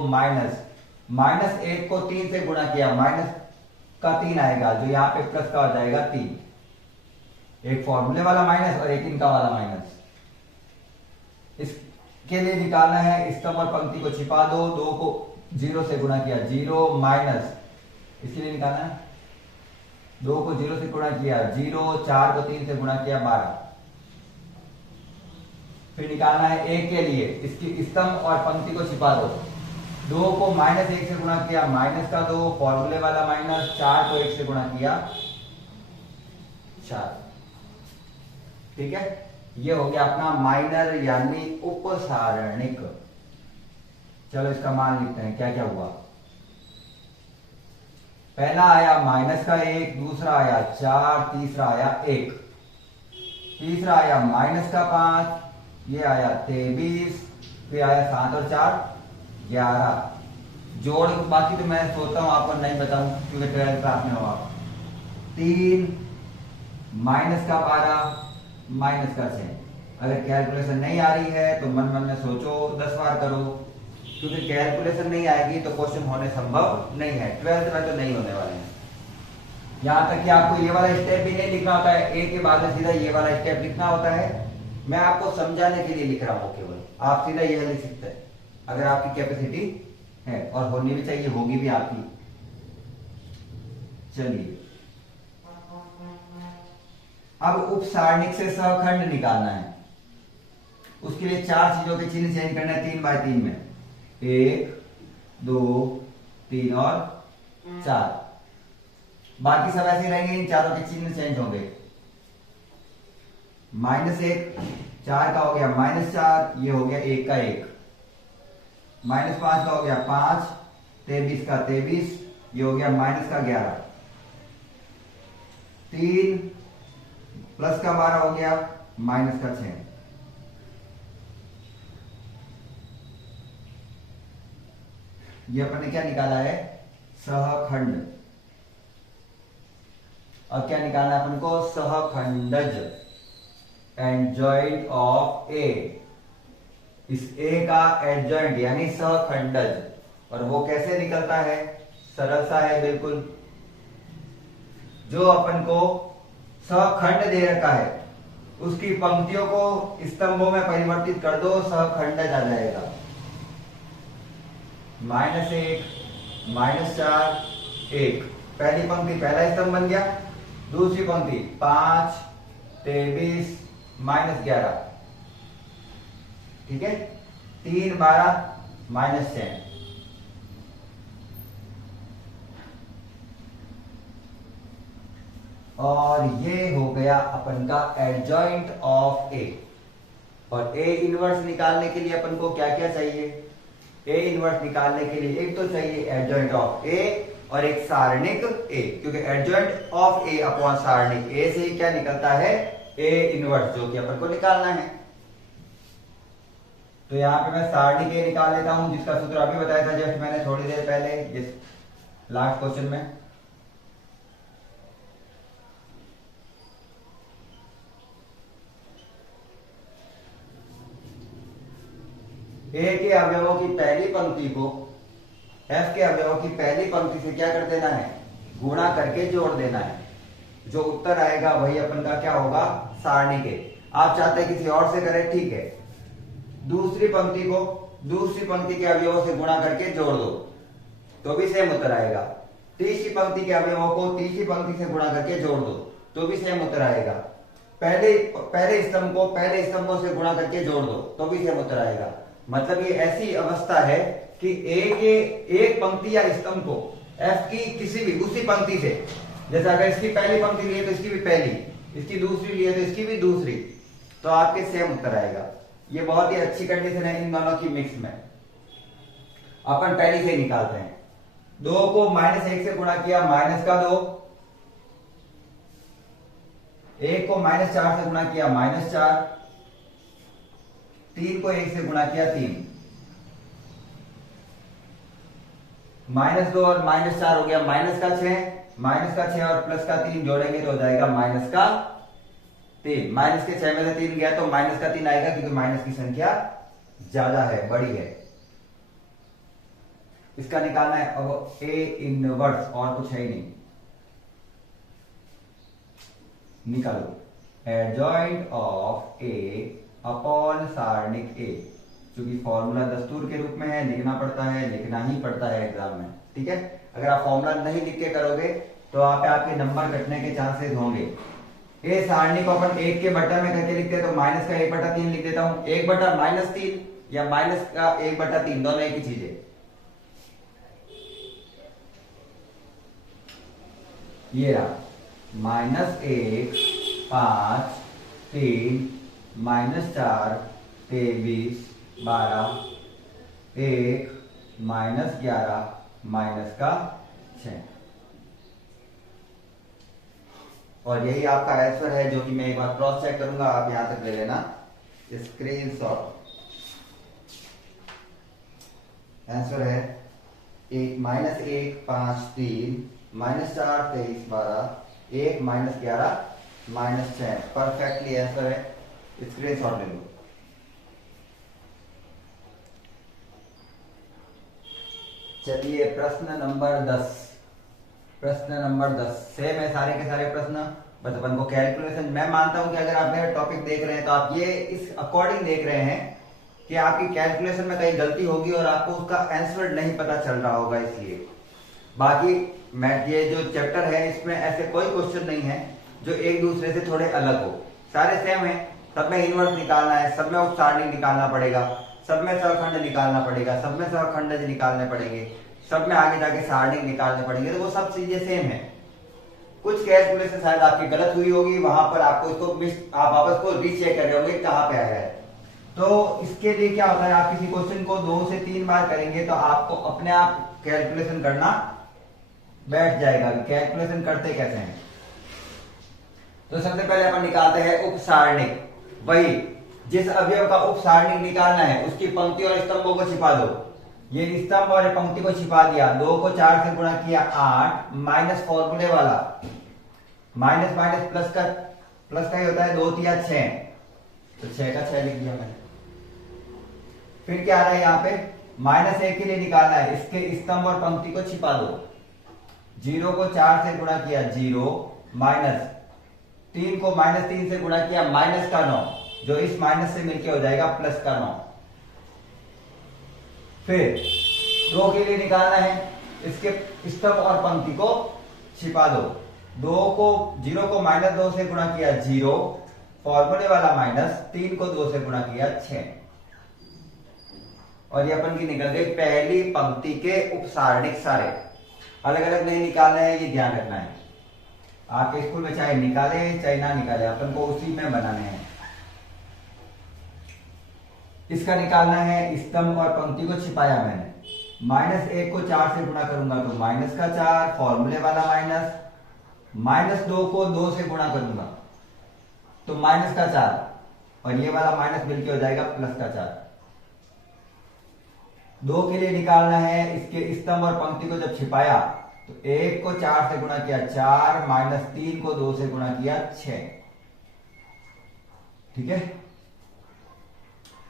माइनस 1 को 3 से गुणा किया, माइनस का 3 आएगा, जो यहां पे प्लस का हो जाएगा 3। एक फॉर्मूले वाला माइनस और एक इनका वाला माइनस। इसके लिए निकालना है, स्तंभ और पंक्ति को छिपा दो। 2 को 0 से गुणा किया 0, माइनस, इसके लिए निकालना है 2 को 0 से गुणा किया 0, 4 को 3 से गुणा किया 12। फिर निकालना है 1 के लिए, इसकी स्तंभ और पंक्ति को छिपा दो। 2 को माइनस 1 से गुणा किया माइनस का 2, फॉर्मूले वाला माइनस। 4 को 1 से गुणा किया 4। ठीक है, ये हो गया अपना माइनर यानी उपसारणिक। चलो इसका मान लिखते हैं, क्या क्या हुआ। पहला आया माइनस का 1, दूसरा आया 4, तीसरा आया 1, तीसरा आया माइनस का 5, ये आया 23, फिर आया 7 और 4 11। जोड़ बाकी तो मैं सोचता हूं आपको नहीं बताऊं, क्योंकि 12th क्लास में हो आप। 3, माइनस का 12, माइनस का 6। अगर कैलकुलेशन नहीं आ रही है तो मन मन में सोचो, 10 बार करो, क्योंकि कैलकुलेशन नहीं आएगी तो क्वेश्चन होने संभव नहीं है। 12th में तो नहीं होने वाले हैं। यहां तक कि आपको ये वाला स्टेप भी नहीं लिखना होता है, ए के बाद में सीधा ये वाला स्टेप लिखना होता है। मैं आपको समझाने के लिए लिख रहा हूं केवल, आप सीधा यह लिख सकते हैं अगर आपकी कैपेसिटी है, और होनी भी चाहिए, होगी भी आपकी। चलिए, अब उपसारणिक से सहखंड निकालना है। उसके लिए 4 चीजों के चिन्ह चेंज करना है 3 बाय 3 में। 1, 2, 3 और 4। बाकी सब ऐसे रहेंगे, इन चारों के चिन्ह चेंज होंगे। -1 4 का हो गया -4, ये हो गया 1 का 1। -5 का हो गया 5, 23 का 23, ये हो गया माइनस का 11। 3 प्लस का 12 हो गया माइनस का 6। ये अपन ने क्या निकाला है, सहखंड। अब क्या निकालना है अपन को, सहखंडज, एडजॉइंट ऑफ ए। इस ए का एडजॉइंट यानी सहखंडज, और वो कैसे निकलता है, सरल सा है बिल्कुल। जो अपन को सहखंड दे रखा है उसकी पंक्तियों को स्तंभों में परिवर्तित कर दो, सहखंडज आ जाएगा। -1, -4, 1। पहली पंक्ति पहला स्तंभ बन गया। दूसरी पंक्ति 5, 23, -11। ठीक है, 3, 12, -6। और ये हो गया अपन का एडजॉइंट ऑफ ए। और ए इनवर्स निकालने के लिए अपन को क्या क्या चाहिए, ए इनवर्स निकालने के लिए एक तो चाहिए एडजॉइंट ऑफ ए और एक सारणिक ए, क्योंकि एडजॉइंट ऑफ ए अपॉन सारणिक ए से ही क्या निकलता है, ए इनवर्स, जो कि अपन को निकालना है। तो यहां पे मैं सारणिक ए निकाल लेता हूं, जिसका सूत्र अभी बताया था जस्ट मैंने थोड़ी देर पहले, जिस लास्ट क्वेश्चन में। ए के अवयवों की पहली पंक्ति को एफ के अवयवों की पहली पंक्ति से क्या कर देना है, गुणा करके जोड़ देना है। जो उत्तर आएगा वही अपन का क्या होगा, सारणी के। आप चाहते हैं किसी और से करें, ठीक है। दूसरी पंक्ति को दूसरी पंक्ति के अवयवों से गुणा करके जोड़ दो तो भी सेम उत्तर आएगा। तीसरी पंक्ति के अवयवों को तीसरी पंक्ति से गुणा करके जोड़ दो तो भी सेम उत्तर आएगा। पहले स्तंभ को पहले स्तंभों से गुणा करके जोड़ दो तो भी सेम उत्तर आएगा। मतलब ये ऐसी अवस्था है कि एक पंक्ति या स्तंभ को एफ की किसी भी उसी पंक्ति से, जैसे अगर इसकी पहली पंक्ति लिए तो इसकी भी पहली, इसकी दूसरी लिए तो इसकी भी दूसरी, तो आपके सेम उत्तर आएगा। ये बहुत ही अच्छी कंडीशन है इन दोनों की मिक्स में। अपन पहली से निकालते हैं। 2 को -1 से गुणा किया -2, 1 को -4 से गुणा किया -4, 3 को 1 से गुणा किया 3, -2 और -4 हो गया -6 और +3 जोड़ेंगे तो हो जाएगा -3। माइनस के 6 में से 3 गया तो -3 आएगा क्योंकि माइनस की संख्या ज्यादा है, बड़ी है। इसका निकालना है अब A इनवर्स, और कुछ है ही नहीं। निकालो एडजॉइंट ऑफ A अपॉन सारणिक A, क्योंकि फॉर्मूला दस्तूर के रूप में है, लिखना पड़ता है, लिखना ही पड़ता है एग्जाम में, ठीक है। अगर आप फॉर्मूला नहीं लिख के करोगे तो वहां पे आपके नंबर कटने के चांसेस होंगे। ए सारणी को अपन 1 के बटा में करके लिखते हैं तो माइनस का 1/3 लिख देता हूं। 1/-3 या माइनस का 1/3 दोनों एक ही चीज है। ये रहा -1 5 3 -4 23 12 1 -11 -6, और यही आपका आंसर है, जो कि मैं एक बार क्रॉस चेक करूंगा। आप यहां तक ले लेना स्क्रीनशॉट। आंसर है -1 5 3 -4 23 12 1 -11 -6। परफेक्टली आंसर है, स्क्रीनशॉट ले लो। चलिए प्रश्न नंबर 10। प्रश्न नंबर 10 सेम है सारे के सारे प्रश्न, बस अपन को कैलकुलेशन। मैं मानता हूं कि अगर आप मेरा टॉपिक देख रहे हैं तो आप ये इस अकॉर्डिंग देख रहे हैं कि आपकी कैलकुलेशन में कहीं गलती होगी और आपको उसका आंसर नहीं पता चल रहा होगा, इसलिए। बाकी मैं ये जो चैप्टर है इसमें ऐसे कोई क्वेश्चन नहीं है जो एक दूसरे से थोड़े अलग हो, सारे सेम है। सब में इनवर्स निकालना है, सब में उपसारणी निकालना पड़ेगा, सब में सहखंड निकालना पड़ेगा, सब में सहखंडज निकालने पड़ेंगे, सब में आगे जाके सारणी निकालने पड़ेंगे, तो वो सब चीजें सेम है। कुछ कैलकुलेशन शायद आपकी गलत हुई होगी, वहां पर आपको इसको आप वापस को रीचेक कर रहे होंगे कहां पे आया है। तो इसके लिए क्या होता है, आप किसी क्वेश्चन को 2 से 3 बार करेंगे तो आपको अपने आप कैलकुलेशन करना बैठ जाएगा। कैलकुलेशन करते कैसे हैं, तो सबसे पहले अपन निकालते हैं उपसारणिक। वही जिस अवयव का उपसारणिक निकालना है उसकी पंक्ति और स्तंभों को छिपा दो। ये स्तंभ और पंक्ति को छिपा दिया। 2 को 4 से गुणा किया 8, माइनस फॉर्मूले वाला, माइनस माइनस प्लस का ही होता है, 2 3 6, तो 6 का 6 लिख दिया मैंने। फिर क्या आ रहा है यहाँ पे, -1 के लिए निकालना है, इसके स्तंभ और पंक्ति को छिपा दो। 0 को 4 से गुणा किया 0, माइनस 3 को -3 से गुणा किया -9, जो इस माइनस से मिलके हो जाएगा +9। फिर 2 के लिए निकालना है, इसके स्तंभ और पंक्ति को छिपा दो। 0 को -2 से गुणा किया 0, फॉर्मूले वाला माइनस, 3 को 2 से गुणा किया 6, और ये अपन की निकल गई पहली पंक्ति के उपसारणिक। सारे अलग अलग नहीं निकालना है, ये ध्यान रखना है। आपके स्कूल में चाहे निकाले चाहे ना निकाले, अपन को उसी में बनाने हैं। इसका निकालना है, स्तंभ और पंक्ति को छिपाया मैंने। -1 को 4 से गुणा करूंगा तो -4, फॉर्मूले वाला माइनस, -2 को 2 से गुणा करूंगा तो -4, और ये वाला माइनस मिलके हो जाएगा +4। 2 के लिए निकालना है, इसके स्तंभ और पंक्ति को जब छिपाया तो 1 को 4 से गुणा किया 4, -3 को 2 से गुणा किया 6, ठीक है।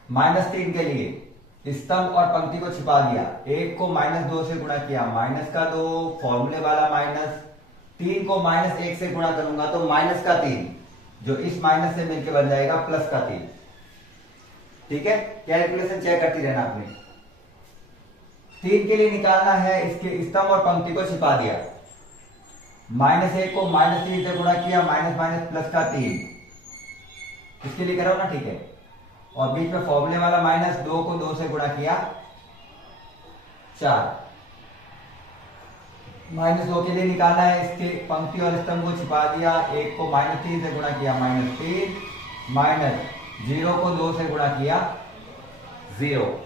-3 के लिए स्तंभ और पंक्ति को छिपा दिया। 1 को -2 से गुणा किया, -2 फॉर्मूले वाला माइनस। 3 को -1 से गुणा करूंगा तो -3, जो इस माइनस से मिलकर बन जाएगा +3। ठीक है, कैलकुलेशन चेक करती रहना आपने। 3 के लिए निकालना है, इसके स्तंभ और पंक्ति को छिपा दिया। -1 को -3 से गुणा किया, -3, इसके लिए करो ना, ठीक है। और बीच में फॉर्मूले वाला -2 को 2 से गुणा किया, 4। -2 के लिए निकालना है, इसके पंक्ति और स्तंभ को छिपा दिया। 1 को -3 से गुणा किया, -3, -0 को 2 से गुणा किया, 0।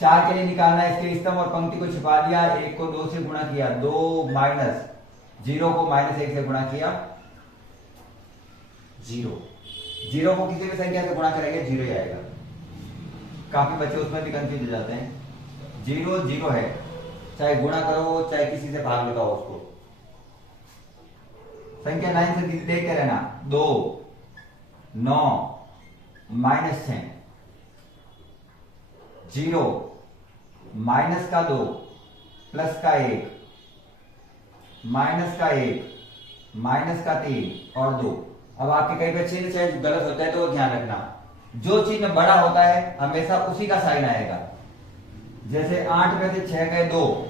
4 के लिए निकालना है, इसके स्तंभ और पंक्ति को छिपा दिया। 1 को 2 से गुणा किया, 2, -0 को -1 से गुणा किया, 0। 0 को किसी भी संख्या से गुणा करेंगे 0 ही आएगा। काफी बच्चे उसमें भी कंफ्यूज हो जाते हैं। 0 0 है, चाहे गुणा करो चाहे किसी से भाग लगाओ उसको। संख्या 9 से देख के रहना। 2, 9, -6, 0, -2, +1, -1, -3 और 2। अब आपके कई पे चिन्ह चेंज गलत होता है तो ध्यान रखना। जो चिन्ह बड़ा होता है हमेशा उसी का साइन आएगा। जैसे 8 में से 6 गए 2,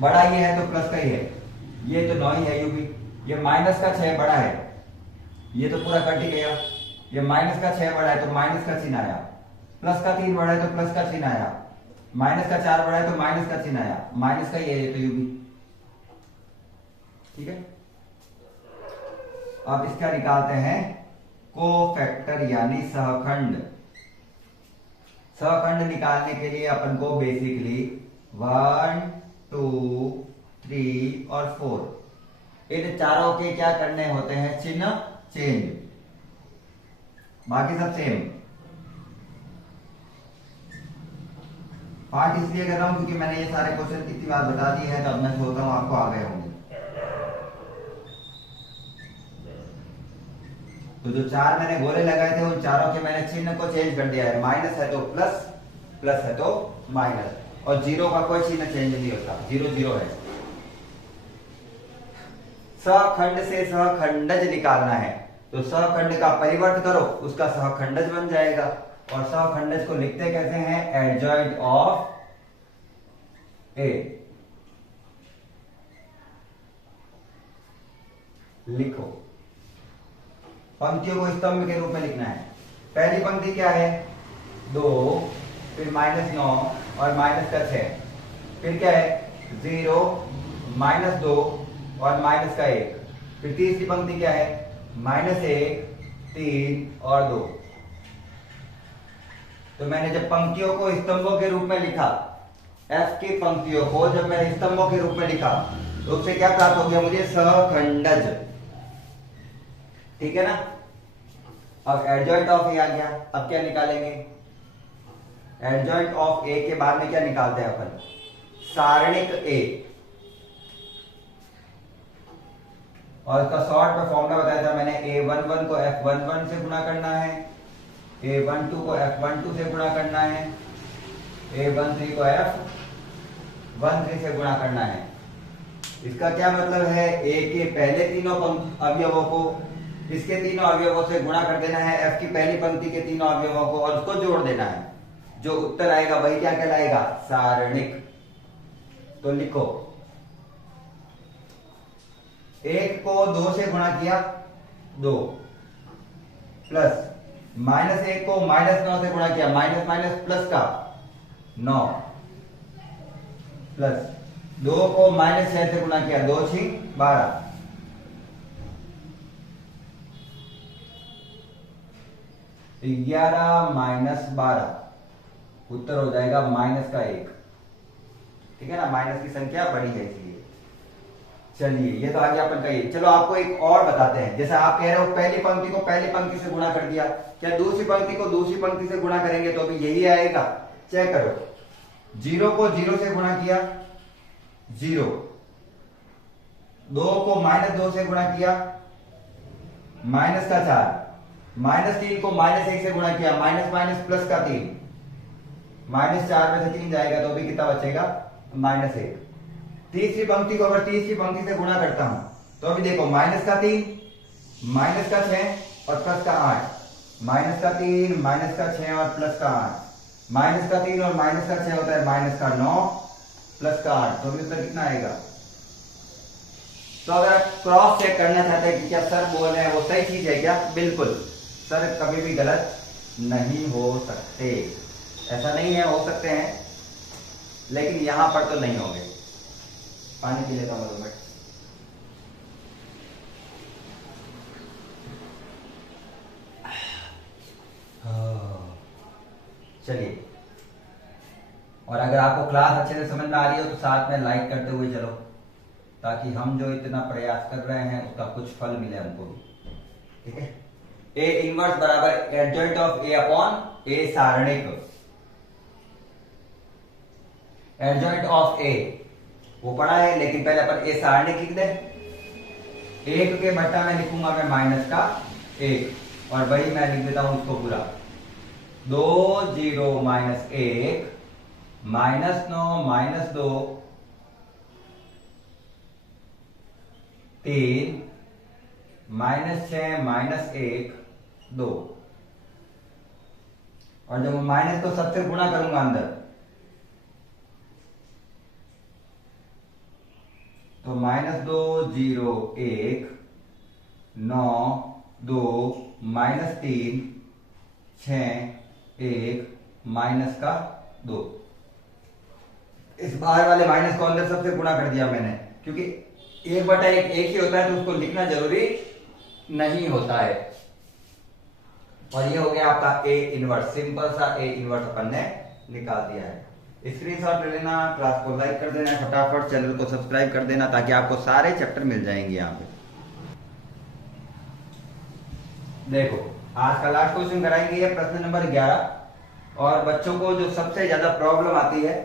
बड़ा ये है तो प्लस का ही है, ये तो 9 ही है यूं भी। ये -6 बड़ा है, ये तो पूरा कट ही गया। ये -6 बड़ा है तो माइनस का चिन्ह आया, +3 बड़ा है तो प्लस का चिन्ह आया, -4 बड़ा है तो माइनस का चिन्ह आया, माइनस का ही है ये तो यूं भी। ठीक है, अब इसका निकालते हैं कोफैक्टर यानी सहखंड। सहखंड निकालने के लिए अपन को बेसिकली 1, 2, 3 और 4 इन चारों के क्या करने होते हैं, चिन्ह चेंज, बाकी सब सेम। पार्ट इसलिए कर रहा हूं क्योंकि मैंने ये सारे क्वेश्चन कितनी बार बता दिए हैं, तो अब मैं सोचता हूं आपको आ गए होंगे। तो जो 4 मैंने गोले लगाए थे उन चारों के मैंने चिन्ह को चेंज कर दिया है। माइनस है तो प्लस, प्लस है तो माइनस, और 0 का कोई चिन्ह चेंज नहीं होता, 0 0 है। सहखंड से सहखंडज निकालना है तो सहखंड का परिवर्त करो, उसका सहखंडज बन जाएगा। और सहखंडज को लिखते कैसे हैं, एडजॉइंट ऑफ ए। लिखो, पंक्तियों को स्तंभ के रूप में लिखना है। पहली पंक्ति क्या है, 2, फिर -9 और -6, फिर क्या है 0, -2 और -1, फिर तीसरी पंक्ति क्या है -1, 3 और 2। तो मैंने जब पंक्तियों को स्तंभों के रूप में लिखा, F की पंक्तियों को जब मैंने स्तंभों के रूप में लिखा तो उससे क्या प्राप्त हो गया मुझे, सहखंडज। ठीक है ना। अब एडजॉइंट ऑफ ए आ गया, अब क्या निकालेंगे, एडजॉइंट ऑफ ए के बाद में क्या निकालते हैं अपन, सारणिक ए। और इसका शॉर्ट में फॉर्मूला बताया था मैंने, A11 को F11 से गुणा करना है, A12 को F12 से गुणा करना है, A13 को F13 से गुणा करना है। इसका क्या मतलब है, ए के पहले तीनों अवयवों को इसके तीनों अवयवों से गुणा कर देना है, एफ की पहली पंक्ति के तीनों अवयवों को, और उसको जोड़ देना है। जो उत्तर आएगा वही क्या कहलाएगा, सारणिक। तो लिखो, 1 को 2 से गुणा किया 2, प्लस -1 को -9 से गुणा किया, माइनस माइनस प्लस का 9, प्लस 2 को -6 से गुणा किया, 2 6 12, 11 - 12, उत्तर हो जाएगा -1। ठीक है ना, माइनस की संख्या बड़ी है इसलिए। चलिए ये तो आगे अपन कहिए। चलो आपको एक और बताते हैं, जैसे आप कह रहे हो पहली पंक्ति को पहली पंक्ति से गुणा कर दिया, क्या दूसरी पंक्ति को दूसरी पंक्ति से गुणा करेंगे तो भी यही आएगा। चेक करो, 0 को 0 से गुणा किया 0, 2 को -2 से गुणा किया -4, -3 को -1 से गुणा किया, माइनस माइनस प्लस का 3, -4 में से 3 जाएगा तो भी कितना बचेगा, -1। तीसरी पंक्ति को अगर तीसरी पंक्ति से गुणा करता हूं तो अभी देखो -3, -6 और +8, -3, -6 और +8, -3 और -6 होता है -9 +8, तो अभी उत्तर कितना आएगा। तो अगर आप क्रॉस चेक करना चाहते हैं कि क्या सर बोल रहे हैं वो सही चीज है क्या, बिल्कुल सर कभी भी गलत नहीं हो सकते, ऐसा नहीं है, हो सकते हैं लेकिन यहां पर तो नहीं होंगे। पानी पी लेता हूं मैं। चलिए, और अगर आपको क्लास अच्छे से समझ में आ रही हो तो साथ में लाइक करते हुए चलो, ताकि हम जो इतना प्रयास कर रहे हैं उसका कुछ फल मिले हमको भी। ठीक है, ए इनवर्स बराबर adjoint of A upon A सारणिक। एडजॉइंट ऑफ ए वो पढ़ा है, लेकिन पहले अपन ए सारणिक लिख दे। 1 के बट्टा में लिखूंगा मैं -1 और वही मैं लिख देता हूं उसको पूरा 2 0 -1 -9 -2 3 -6 -1 2, और जब माइनस को सबसे गुणा करूंगा अंदर तो -2 0 1 9 2 -3 6 1 -2। इस बाहर वाले माइनस को अंदर सबसे गुणा कर दिया मैंने, क्योंकि 1/1 एक ही होता है तो उसको लिखना जरूरी नहीं होता है। और ये हो गया आपका ए इनवर्स, सिंपल सा ए इनवर्स अपन ने निकाल दिया है। स्क्रीनशॉट ले लेना, क्लास को लाइक कर देना, फटाफट चैनल को सब्सक्राइब कर देना ताकि आपको सारे चैप्टर मिल जाएंगे यहाँ पे। देखो आज का लास्ट क्वेश्चन कराएंगे प्रश्न नंबर 11, और बच्चों को जो सबसे ज्यादा प्रॉब्लम आती है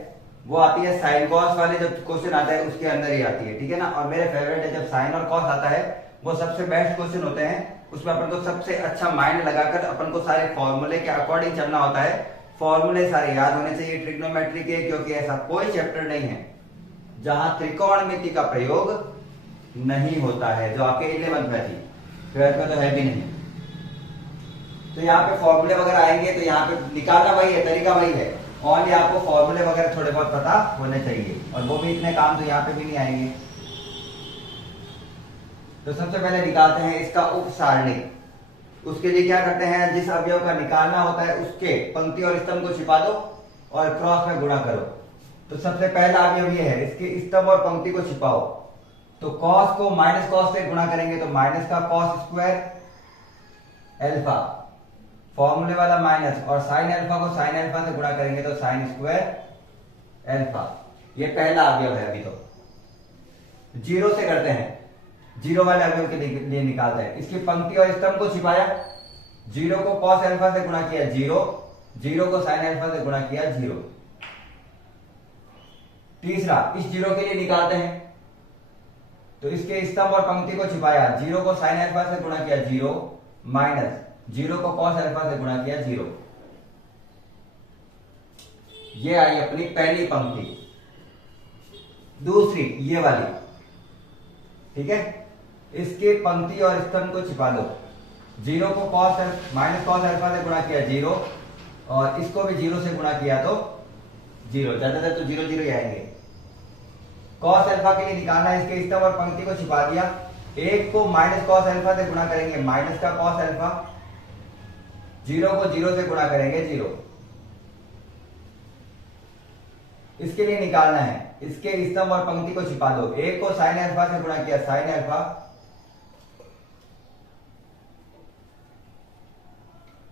वो आती है साइन कॉस वाले, जब क्वेश्चन आता है उसके अंदर ही आती है, ठीक है ना। और मेरे फेवरेट है जब साइन और कॉस आता है, वो सबसे बेस्ट क्वेश्चन होते हैं, उसमें अपन को सबसे अच्छा माइंड लगाकर अपन को सारे फॉर्मूले के अकॉर्डिंग चलना होता है। फॉर्मूले सारे याद होने चाहिए ट्रिग्नोमेट्री के, क्योंकि ऐसा कोई चैप्टर नहीं है जहां त्रिकोणमिति का प्रयोग नहीं होता है, जो आपके 11th में थी, 12th में तो है भी नहीं। तो यहाँ पे फॉर्मूले वगैरह आएंगे तो यहाँ पे निकालना वही है, तरीका वही है, ओनली आपको फॉर्मूले वगैरह थोड़े बहुत पता होने चाहिए, और वो भी इतने काम तो यहाँ पे भी नहीं आएंगे। तो सबसे पहले निकालते हैं इसका उप सारणिक। उसके लिए क्या करते हैं, जिस अवयव का निकालना होता है उसके पंक्ति और स्तंभ को छिपा दो और क्रॉस में गुणा करो। तो सबसे पहला अवयव ये है, इसके स्तंभ और पंक्ति को छिपाओ। तो कॉस को माइनस कॉस से गुणा करेंगे तो माइनस का कॉस स्क्वायर एल्फा, फॉर्मूले वाला माइनस, और साइन एल्फा को साइन एल्फा से गुणा करेंगे तो साइन स्क्वायर एल्फा। ये पहला अवयव है। अभी तो जीरो से करते हैं, जीरो वाले अवयव के लिए निकालते हैं। इसकी पंक्ति और स्तंभ को छिपाया, जीरो को कॉस एल्फा से गुणा किया जीरो, जीरो को साइन एल्फा से गुणा किया जीरो। तीसरा इस जीरो के लिए निकालते हैं, तो इसके स्तंभ और पंक्ति को छिपाया, जीरो को साइन एल्फा से गुणा किया जीरो, माइनस जीरो को कॉस एल्फा से गुणा किया जीरो। ये आई अपनी पहली पंक्ति। दूसरी ये वाली, ठीक है, इसके पंक्ति और स्तंभ को छिपा दो। जीरो को कॉस माइनस कॉस एल्फा से गुणा किया जीरो, और इसको भी जीरो से गुणा किया तो जीरो, ज्यादातर तो जीरो जीरो ही आएंगे। कॉस एल्फा के लिए निकालना है, इसके स्तंभ और पंक्ति को छिपा दिया। एक को माइनस कॉस एल्फा से गुणा करेंगे माइनस का कॉस एल्फा, जीरो को जीरो से गुणा करेंगे जीरो। इसके लिए निकालना है, इसके स्तंभ और पंक्ति को छिपा दो। एक को साइन एल्फा से गुणा किया साइन एल्फा,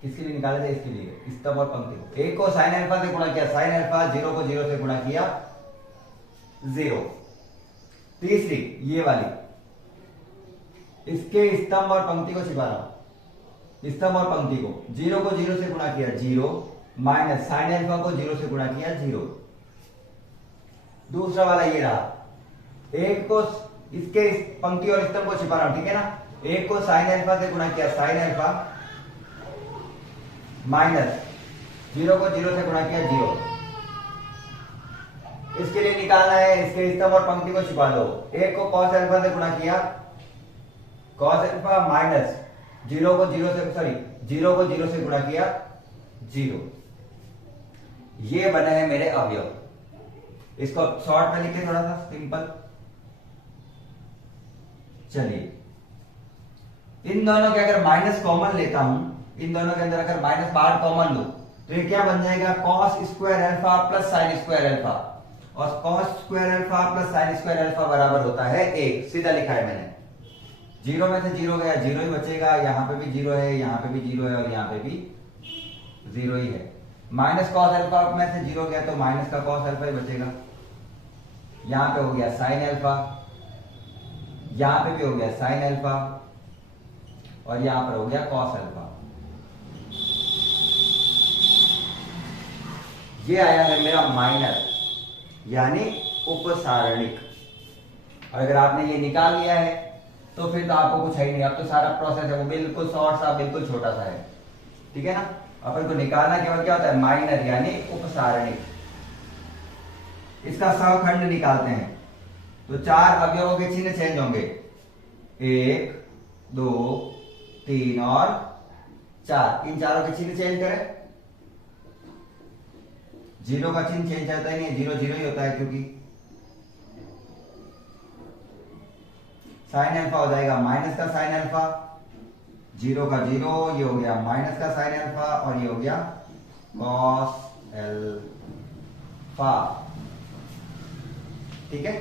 किसके लिए निकाले थे, इसके लिए स्तंभ और पंक्ति को। एक को साइन एल्फा से गुणा किया साइन एल्फा, जीरो को जीरो से गुणा किया जीरो। तीसरी ये वाली, इसके स्तंभ और पंक्ति को छिपा रहा, स्तंभ और पंक्ति को, जीरो को जीरो से गुणा किया जीरो, माइनस साइन एल्फा को जीरो से गुणा किया जीरो। दूसरा वाला ये रहा, एक को इसके पंक्ति और स्तंभ को छिपा रहा हूं, ठीक है ना। एक को साइन एल्फा से गुणा किया साइन एल्फा, माइनस जीरो को जीरो से गुणा किया जीरो। इसके लिए निकालना है, इसके स्तंभ और पंक्ति को छिपा दो। एक को cos अल्फा से गुणा किया, cos अल्फा माइनस जीरो को जीरो से गुणा किया, जीरो। ये बने हैं मेरे अवयव। इसको शॉर्ट में लिखे थोड़ा सा सिंपल। चलिए, इन दोनों के अगर माइनस कॉमन लेता हूं, इन दोनों के अंदर अगर माइनस बाहर कॉमन लो तो ये क्या बन जाएगा, cos square alpha plus sine square alpha. और cos square alpha plus sine square alpha बराबर होता है 1। सीधा लिखा है मैंने। जीरो में से जीरो गया, जीरो ही बचेगा। यहां पे भी जीरो है, यहां पे भी जीरो है और यहां पे भी जीरो ही है। माइनस कॉस अल्फा में से जीरो गया तो माइनस का कॉस अल्फा ही बचेगा। यहां पे हो गया साइन अल्फा, यहां पे भी हो गया साइन अल्फा और यहां पर हो गया कॉस अल्फा। ये आया है मेरा माइनर यानी उपसारणिक। और अगर आपने ये निकाल लिया है तो फिर तो आपको कुछ है ही नहीं। अब तो सारा प्रोसेस है वो बिल्कुल शॉर्ट सा, बिल्कुल छोटा सा है। ठीक है ना। अपन को निकालना केवल क्या होता है, माइनर यानी उपसारणिक। इसका सहखंड निकालते हैं तो चार अवयवों के चिन्ह चेंज होंगे, 1 2 3 और 4। इन चारों के चिन्ह चेंज करें। जीरो का चिन्ह चेंज होता ही नहीं, जीरो जीरो ही होता है क्योंकि साइन अल्फा हो जाएगा माइनस का साइन अल्फा, जीरो का जीरो, ये हो गया माइनस का साइन अल्फा और ये हो गया कॉस अल्फा। ठीक है।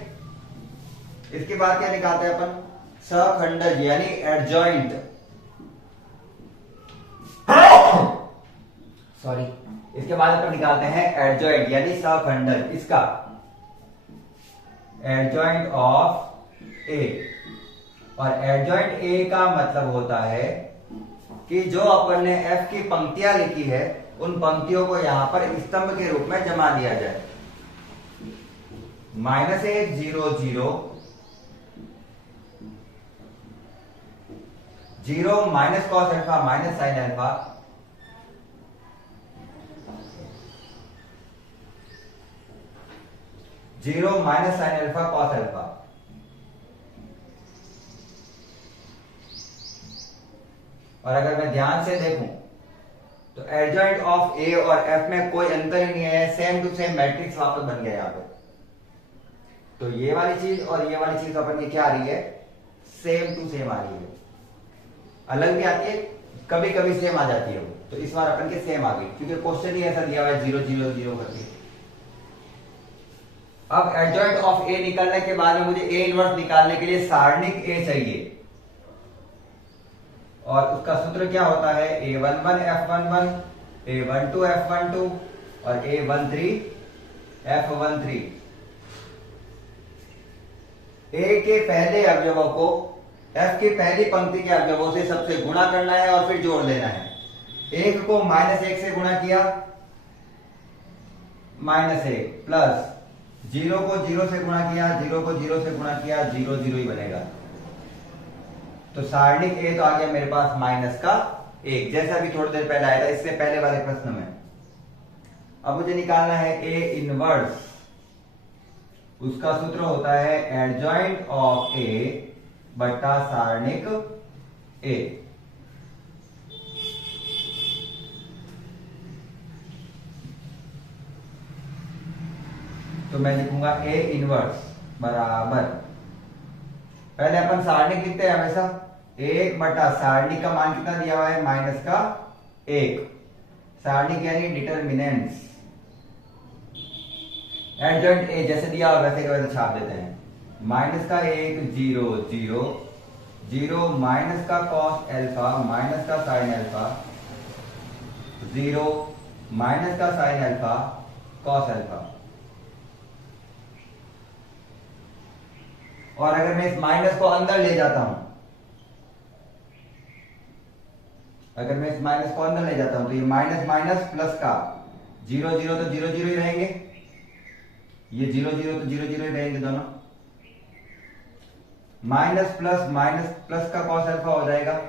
इसके बाद क्या निकालते हैं अपन, सहखंडज यानी एडजॉइंट। सॉरी, इसके बाद अपन निकालते हैं एडजॉइंट यानी सहखंडज। इसका एडजॉइंट ऑफ ए। और एडजॉइंट ए का मतलब होता है कि जो अपन ने एफ की पंक्तियां लिखी है उन पंक्तियों को यहां पर स्तंभ के रूप में जमा दिया जाए। -1 0 0 0 minus cos alpha minus sine alpha, zero minus sine alpha cos alpha. और अगर मैं ध्यान से देखूं तो एडजॉइंट ऑफ ए और एफ में कोई अंतर ही नहीं है, सेम टू सेम मैट्रिक्स वापस बन गया यहां पे। तो ये वाली चीज और ये वाली चीज अपन की क्या आ रही है, सेम टू सेम आ रही है। अलग भी आती है, कभी कभी सेम आ जाती है वो। तो इस बार अपन के सेम आ गई क्योंकि क्वेश्चन ही ऐसा दिया हुआ है 0 0 0 करके। अब एडजॉइंट ऑफ ए निकालने के बाद में मुझे ए इनवर्स निकालने के लिए सारणिक ए चाहिए। और उसका सूत्र क्या होता है, A11 F11, A12 F12 और A13 F13। ए के पहले अवयवों को एफ की पहली पंक्ति के अवयवों से सबसे गुणा करना है और फिर जोड़ देना है। एक को -1 से गुणा किया, -1 प्लस जीरो को जीरो से गुणा किया, जीरो को जीरो से गुणा किया, जीरो जीरो ही बनेगा। तो सारणिक ए तो आ गया मेरे पास -1, जैसा भी थोड़ी देर पहले आया था इससे पहले वाले प्रश्न में। अब मुझे निकालना है ए इनवर्स। उसका सूत्र होता है एडजॉइंट ऑफ ए बटा सारणिक ए। तो मैं लिखूंगा ए इनवर्स बराबर, पहले अपन सारणिक लिखते हैं हमेशा, 1 बटा सारणी का मान कितना दिया हुआ है, -1। सारणिक यानी डिटर्मिनेंट्स। एडजॉइंट ए जैसे दिया और वैसे के वैसे छाप देते हैं। -1 0 0 0 माइनस का कॉस अल्फा माइनस का साइन अल्फा, 0 माइनस का साइन अल्फा कॉस अल्फा। और अगर मैं इस माइनस को अंदर ले जाता हूं, अगर मैं इस माइनस को अंदर ले जाता हूं तो ये माइनस माइनस प्लस का 0 0 तो 0 0 ही रहेंगे, ये 0 0 तो 0 0 ही रहेंगे दोनों। माइनस प्लस का कॉस अल्फा हो जाएगा,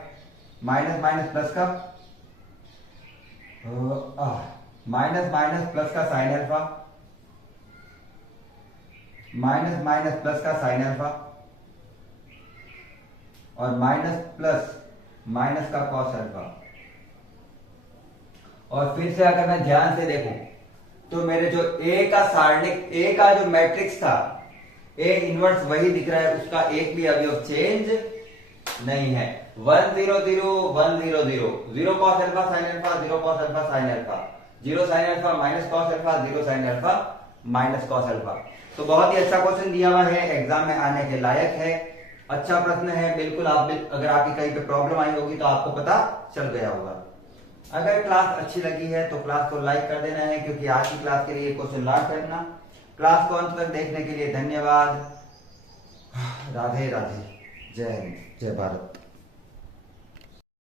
माइनस माइनस प्लस का माइनस माइनस प्लस का sine alpha, minus minus plus का साइन अल्फा और माइनस प्लस माइनस का कॉस अल्फा। और फिर से अगर मैं ध्यान से देखूं तो मेरे जो ए का सारणिक, ए का जो मैट्रिक्स था, ए इनवर्स वही दिख रहा है, उसका एक भी अवयव चेंज नहीं है। 1 0 0 1 0 0, 0 cos alpha sine alpha, 0 cos alpha sine alpha, 0 sine alpha minus cos alpha, 0 sine alpha minus cos alpha. तो बहुत ही अच्छा क्वेश्चन दिया हुआ है, एग्जाम में आने के लायक है, अच्छा प्रश्न है बिल्कुल। आप अगर आपकी कहीं पे प्रॉब्लम आई होगी तो आपको पता चल गया होगा। अगर क्लास अच्छी लगी है तो क्लास को लाइक कर देना है, क्योंकि आज की क्लास के लिए क्वेश्चन लास्ट करना। क्लास को अंत तक देखने के लिए धन्यवाद। राधे राधे, जय हिंद, जय भारत।